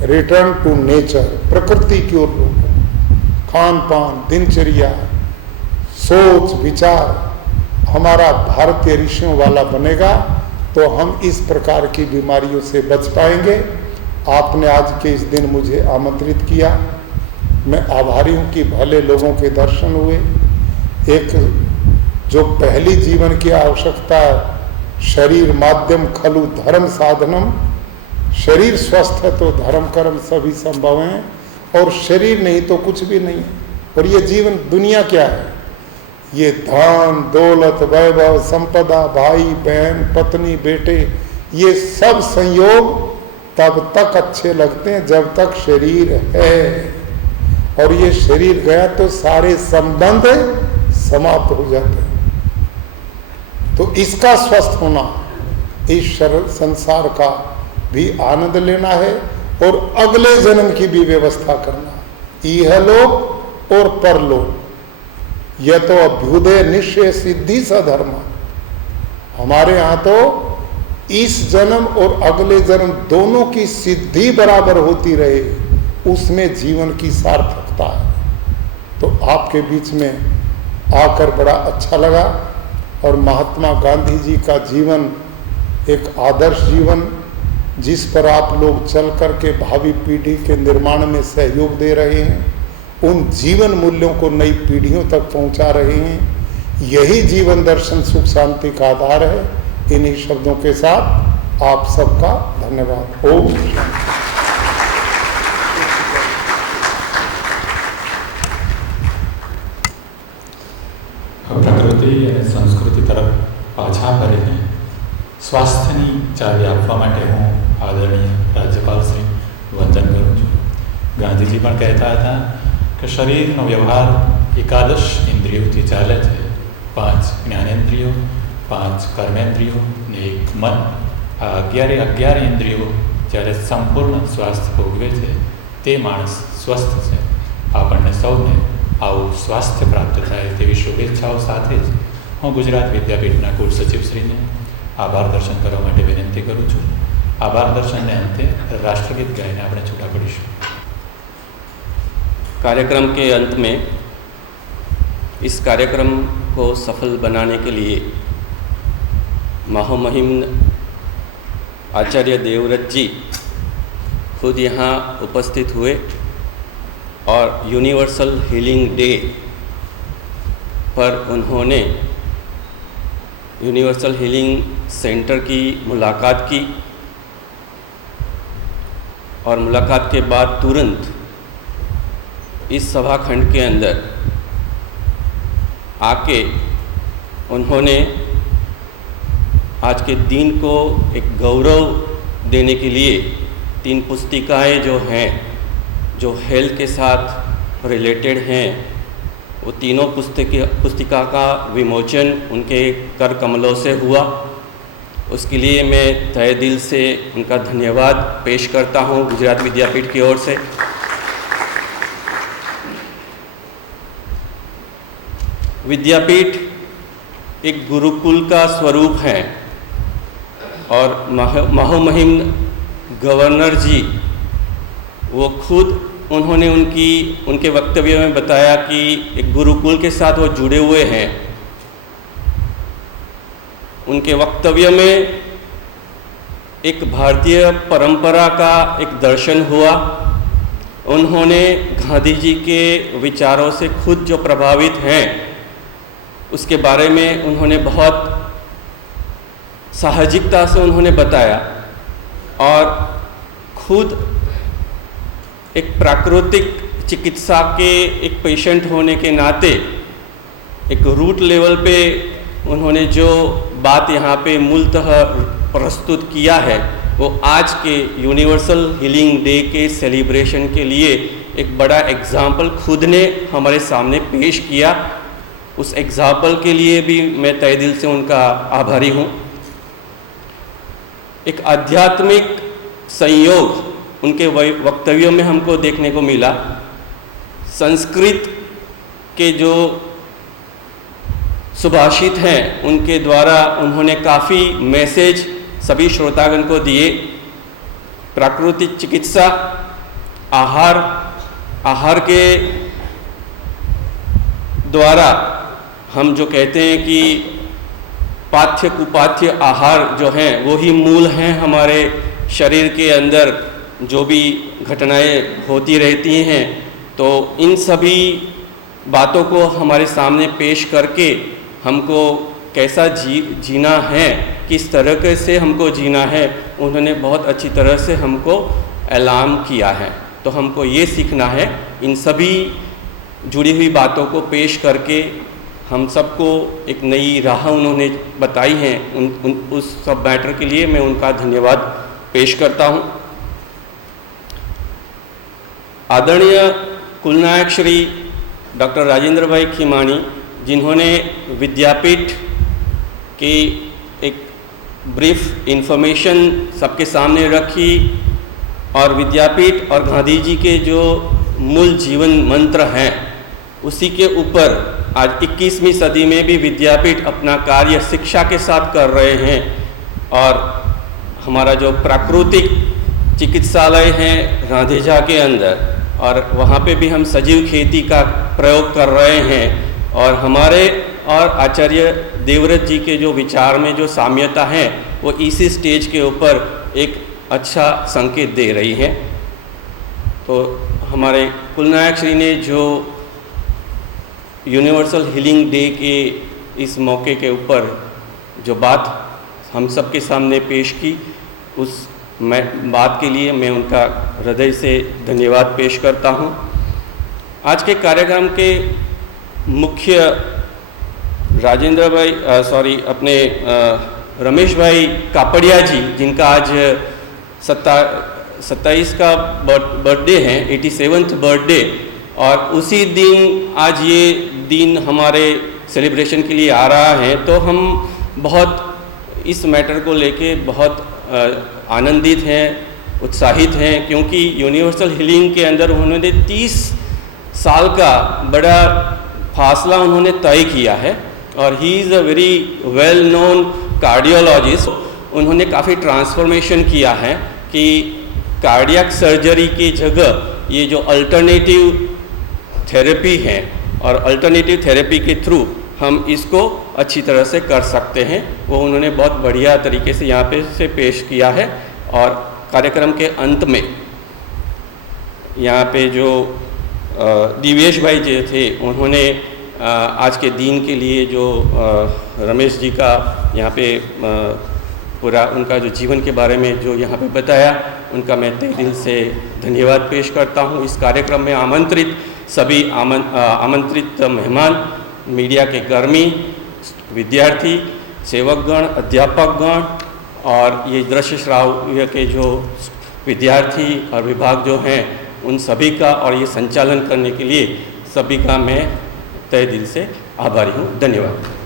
रिटर्न टू नेचर, प्रकृति की ओर लौटो। खान पान, दिनचर्या, सोच विचार हमारा भारतीय ऋषियों वाला बनेगा तो हम इस प्रकार की बीमारियों से बच पाएंगे। आपने आज के इस दिन मुझे आमंत्रित किया, मैं आभारी हूँ कि भले लोगों के दर्शन हुए। एक जो पहली जीवन की आवश्यकता है, शरीर माध्यम खलु धर्म साधनम, शरीर स्वस्थ है तो धर्म कर्म सभी संभव हैं, और शरीर नहीं तो कुछ भी नहीं है। और ये जीवन दुनिया क्या है? ये धन दौलत वैभव संपदा, भाई बहन पत्नी बेटे, ये सब संयोग तब तक अच्छे लगते हैं जब तक शरीर है, और ये शरीर गया तो सारे संबंध समाप्त हो जाते हैं। तो इसका स्वस्थ होना, इस संसार का भी आनंद लेना है और अगले जन्म की भी व्यवस्था करना, इहलोक और परलोक। यह तो अभ्युदय निश्चय सिद्धि सधर्म। हमारे यहाँ तो इस जन्म और अगले जन्म दोनों की सिद्धि बराबर होती रहे, उसमें जीवन की सार्थकता है। तो आपके बीच में आकर बड़ा अच्छा लगा। और महात्मा गांधी जी का जीवन एक आदर्श जीवन, जिस पर आप लोग चल कर के भावी पीढ़ी के निर्माण में सहयोग दे रहे हैं, उन जीवन मूल्यों को नई पीढ़ियों तक पहुंचा रहे हैं। यही जीवन दर्शन सुख शांति का आधार है। इन्हीं शब्दों के साथ आप सबका धन्यवाद। ओम शांति। પ્રકૃતિ અને સંસ્કૃતિ તરફ પાછા ફરીને સ્વાસ્થ્યની ચાવી આપવા માટે હું આદરણીય રાજ્યપાલશ્રી વંદન કરું છું. ગાંધીજી પણ કહેતા હતા કે શરીરનો વ્યવહાર એકાદશ ઇન્દ્રિયોથી ચાલે છે. 5 જ્ઞાનેન્દ્રિયો, 5 કર્મેન્દ્રિયો ને 1 મન. આ 11 ઇન્દ્રિયો જ્યારે સંપૂર્ણ સ્વાસ્થ્ય ભોગવે છે તે માણસ સ્વસ્થ છે. આપણને સૌને આવું સ્વાસ્થ્ય પ્રાપ્ત થાય તેવી શુભેચ્છાઓ સાથે જ હું ગુજરાત વિદ્યાપીઠના કુલસચિવશ્રીને આભાર દર્શન કરવા માટે વિનંતી કરું છું. આભાર દર્શનને અંતે રાષ્ટ્રગીત ગાઈને આપણે છૂટા પડીશું. कार्यक्रम के अंत में इस कार्यक्रम को सफल बनाने के लिए महामहिम आचार्य देवव्रत जी खुद यहाँ उपस्थित हुए और यूनिवर्सल हीलिंग डे पर उन्होंने यूनिवर्सल हीलिंग सेंटर की मुलाकात की और मुलाकात के बाद तुरंत इस सभाखंड के अंदर आके उन्होंने आज के दिन को एक गौरव देने के लिए 3 पुस्तिकाएं जो हैं, जो हेल्थ के साथ रिलेटेड हैं, वो तीनों पुस्तिका का विमोचन उनके कर कमलों से हुआ। उसके लिए मैं तहे दिल से उनका धन्यवाद पेश करता हूँ गुजरात विद्यापीठ की ओर से। विद्यापीठ एक गुरुकुल का स्वरूप है और महामहिम गवर्नर जी वो खुद उन्होंने उनके वक्तव्य में बताया कि एक गुरुकुल के साथ वो जुड़े हुए हैं। उनके वक्तव्य में एक भारतीय परंपरा का एक दर्शन हुआ। उन्होंने गांधी जी के विचारों से खुद जो प्रभावित हैं उसके बारे में उन्होंने बहुत साहजिकता से उन्होंने बताया और खुद एक प्राकृतिक चिकित्सा के एक पेशेंट होने के नाते एक रूट लेवल पे उन्होंने जो बात यहाँ पे मूलतः प्रस्तुत किया है वो आज के यूनिवर्सल हीलिंग डे के सेलिब्रेशन के लिए एक बड़ा एग्जाम्पल खुद ने हमारे सामने पेश किया। उस एग्जाम्पल के लिए भी मैं तहे दिल से उनका आभारी हूँ। एक आध्यात्मिक संयोग उनके वक्तव्यों में हमको देखने को मिला। संस्कृत के जो सुभाषित हैं उनके द्वारा उन्होंने काफ़ी मैसेज सभी श्रोतागण को दिए। प्राकृतिक चिकित्सा, आहार के द्वारा हम जो कहते हैं कि पाथ्य कुपाथ्य आहार जो हैं वो ही मूल हैं हमारे शरीर के अंदर जो भी घटनाएं होती रहती हैं। तो इन सभी बातों को हमारे सामने पेश करके हमको कैसा जीना है, किस तरह से हमको जीना है, उन्होंने बहुत अच्छी तरह से हमको ऐलान किया है। तो हमको ये सीखना है, इन सभी जुड़ी हुई बातों को पेश करके हम सबको एक नई राह उन्होंने बताई है। उस सब मैटर के लिए मैं उनका धन्यवाद पेश करता हूँ। आदरणीय कुलनायक श्री डॉक्टर राजेंद्र भाई खीमानी, जिन्होंने विद्यापीठ की एक ब्रीफ इंफॉर्मेशन सबके सामने रखी और विद्यापीठ और गांधी जी के जो मूल जीवन मंत्र हैं उसी के ऊपर आज 21वीं सदी में भी विद्यापीठ अपना कार्य शिक्षा के साथ कर रहे हैं। और हमारा जो प्राकृतिक चिकित्सालय है राधेजा के अंदर, और वहाँ पे भी हम सजीव खेती का प्रयोग कर रहे हैं। और हमारे और आचार्य देवव्रत जी के जो विचार में जो साम्यता है वो इसी स्टेज के ऊपर एक अच्छा संकेत दे रही है। तो हमारे कुलनायक श्री ने जो यूनिवर्सल हीलिंग डे के इस मौके के ऊपर जो बात हम सबके सामने पेश की, उस बात के लिए मैं उनका हृदय से धन्यवाद पेश करता हूँ। आज के कार्यक्रम के मुख्य राजेंद्र भाई अपने रमेश भाई कापड़िया जी, जिनका आज 27 का बर्थडे है, 87th बर्थडे, और उसी दिन आज ये दिन हमारे सेलिब्रेशन के लिए आ रहा है। तो हम बहुत इस मैटर को लेके बहुत आनंदित हैं, उत्साहित हैं, क्योंकि यूनिवर्सल हीलिंग के अंदर उन्होंने 30 साल का बड़ा फासला उन्होंने तय किया है। और he is a very well known cardiologist. उन्होंने काफ़ी ट्रांसफॉर्मेशन किया है कि कार्डियक सर्जरी की जगह ये जो अल्टरनेटिव थेरेपी है और अल्टरनेटिव थेरेपी के थ्रू हम इसको अच्छी तरह से कर सकते हैं, वो उन्होंने बहुत बढ़िया तरीके से यहाँ पे से पेश किया है। और कार्यक्रम के अंत में यहाँ पे जो दिवेश भाई जी थे, उन्होंने आज के दिन के लिए जो रमेश जी का यहाँ पे पूरा उनका जो जीवन के बारे में जो यहाँ पे बताया, उनका मैं तहे दिल से धन्यवाद पेश करता हूँ। इस कार्यक्रम में आमंत्रित सभी आमंत्रित मेहमान, मीडिया के कर्मी, विद्यार्थी, सेवकगण, अध्यापकगण और ये दृश्य श्राव्य के जो विद्यार्थी और विभाग जो हैं, उन सभी का और ये संचालन करने के लिए सभी का मैं तहे दिल से आभारी हूँ। धन्यवाद।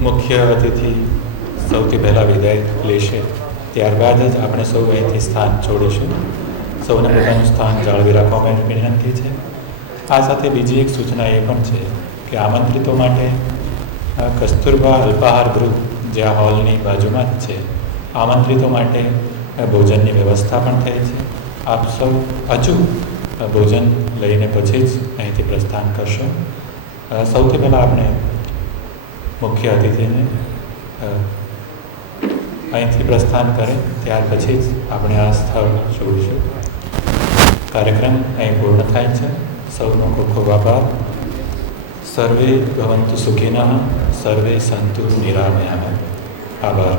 મુખ્ય અતિથિ સૌથી પહેલાં વિદાય લેશે, ત્યારબાદ જ આપણે સૌ અહીંથી સ્થાન છોડીશું. સૌને પોતાનું સ્થાન જાળવી રાખવા માટે વિનંતી છે. આ સાથે બીજી એક સૂચના એ પણ છે કે આમંત્રિતો માટે કસ્તુરબા અલ્પાહાર ગૃહ જે આ હોલની બાજુમાં જ છે, આમંત્રિતો માટે ભોજનની વ્યવસ્થા પણ થઈ છે. આપ સૌ હજુ ભોજન લઈને પછી જ અહીંથી પ્રસ્થાન કરશો. સૌથી પહેલાં આપણે મુખ્ય અતિથિને અહીંથી પ્રસ્થાન કરે ત્યાર પછી જ આપણે આ સ્થળ છોડીશું. કાર્યક્રમ અહીં પૂર્ણ થાય છે. સૌનો ખૂબ ખૂબ આભાર. સર્વે ભવંતુ સુખિનઃ, સર્વે સંતુ નિરામયાઃ. આભાર.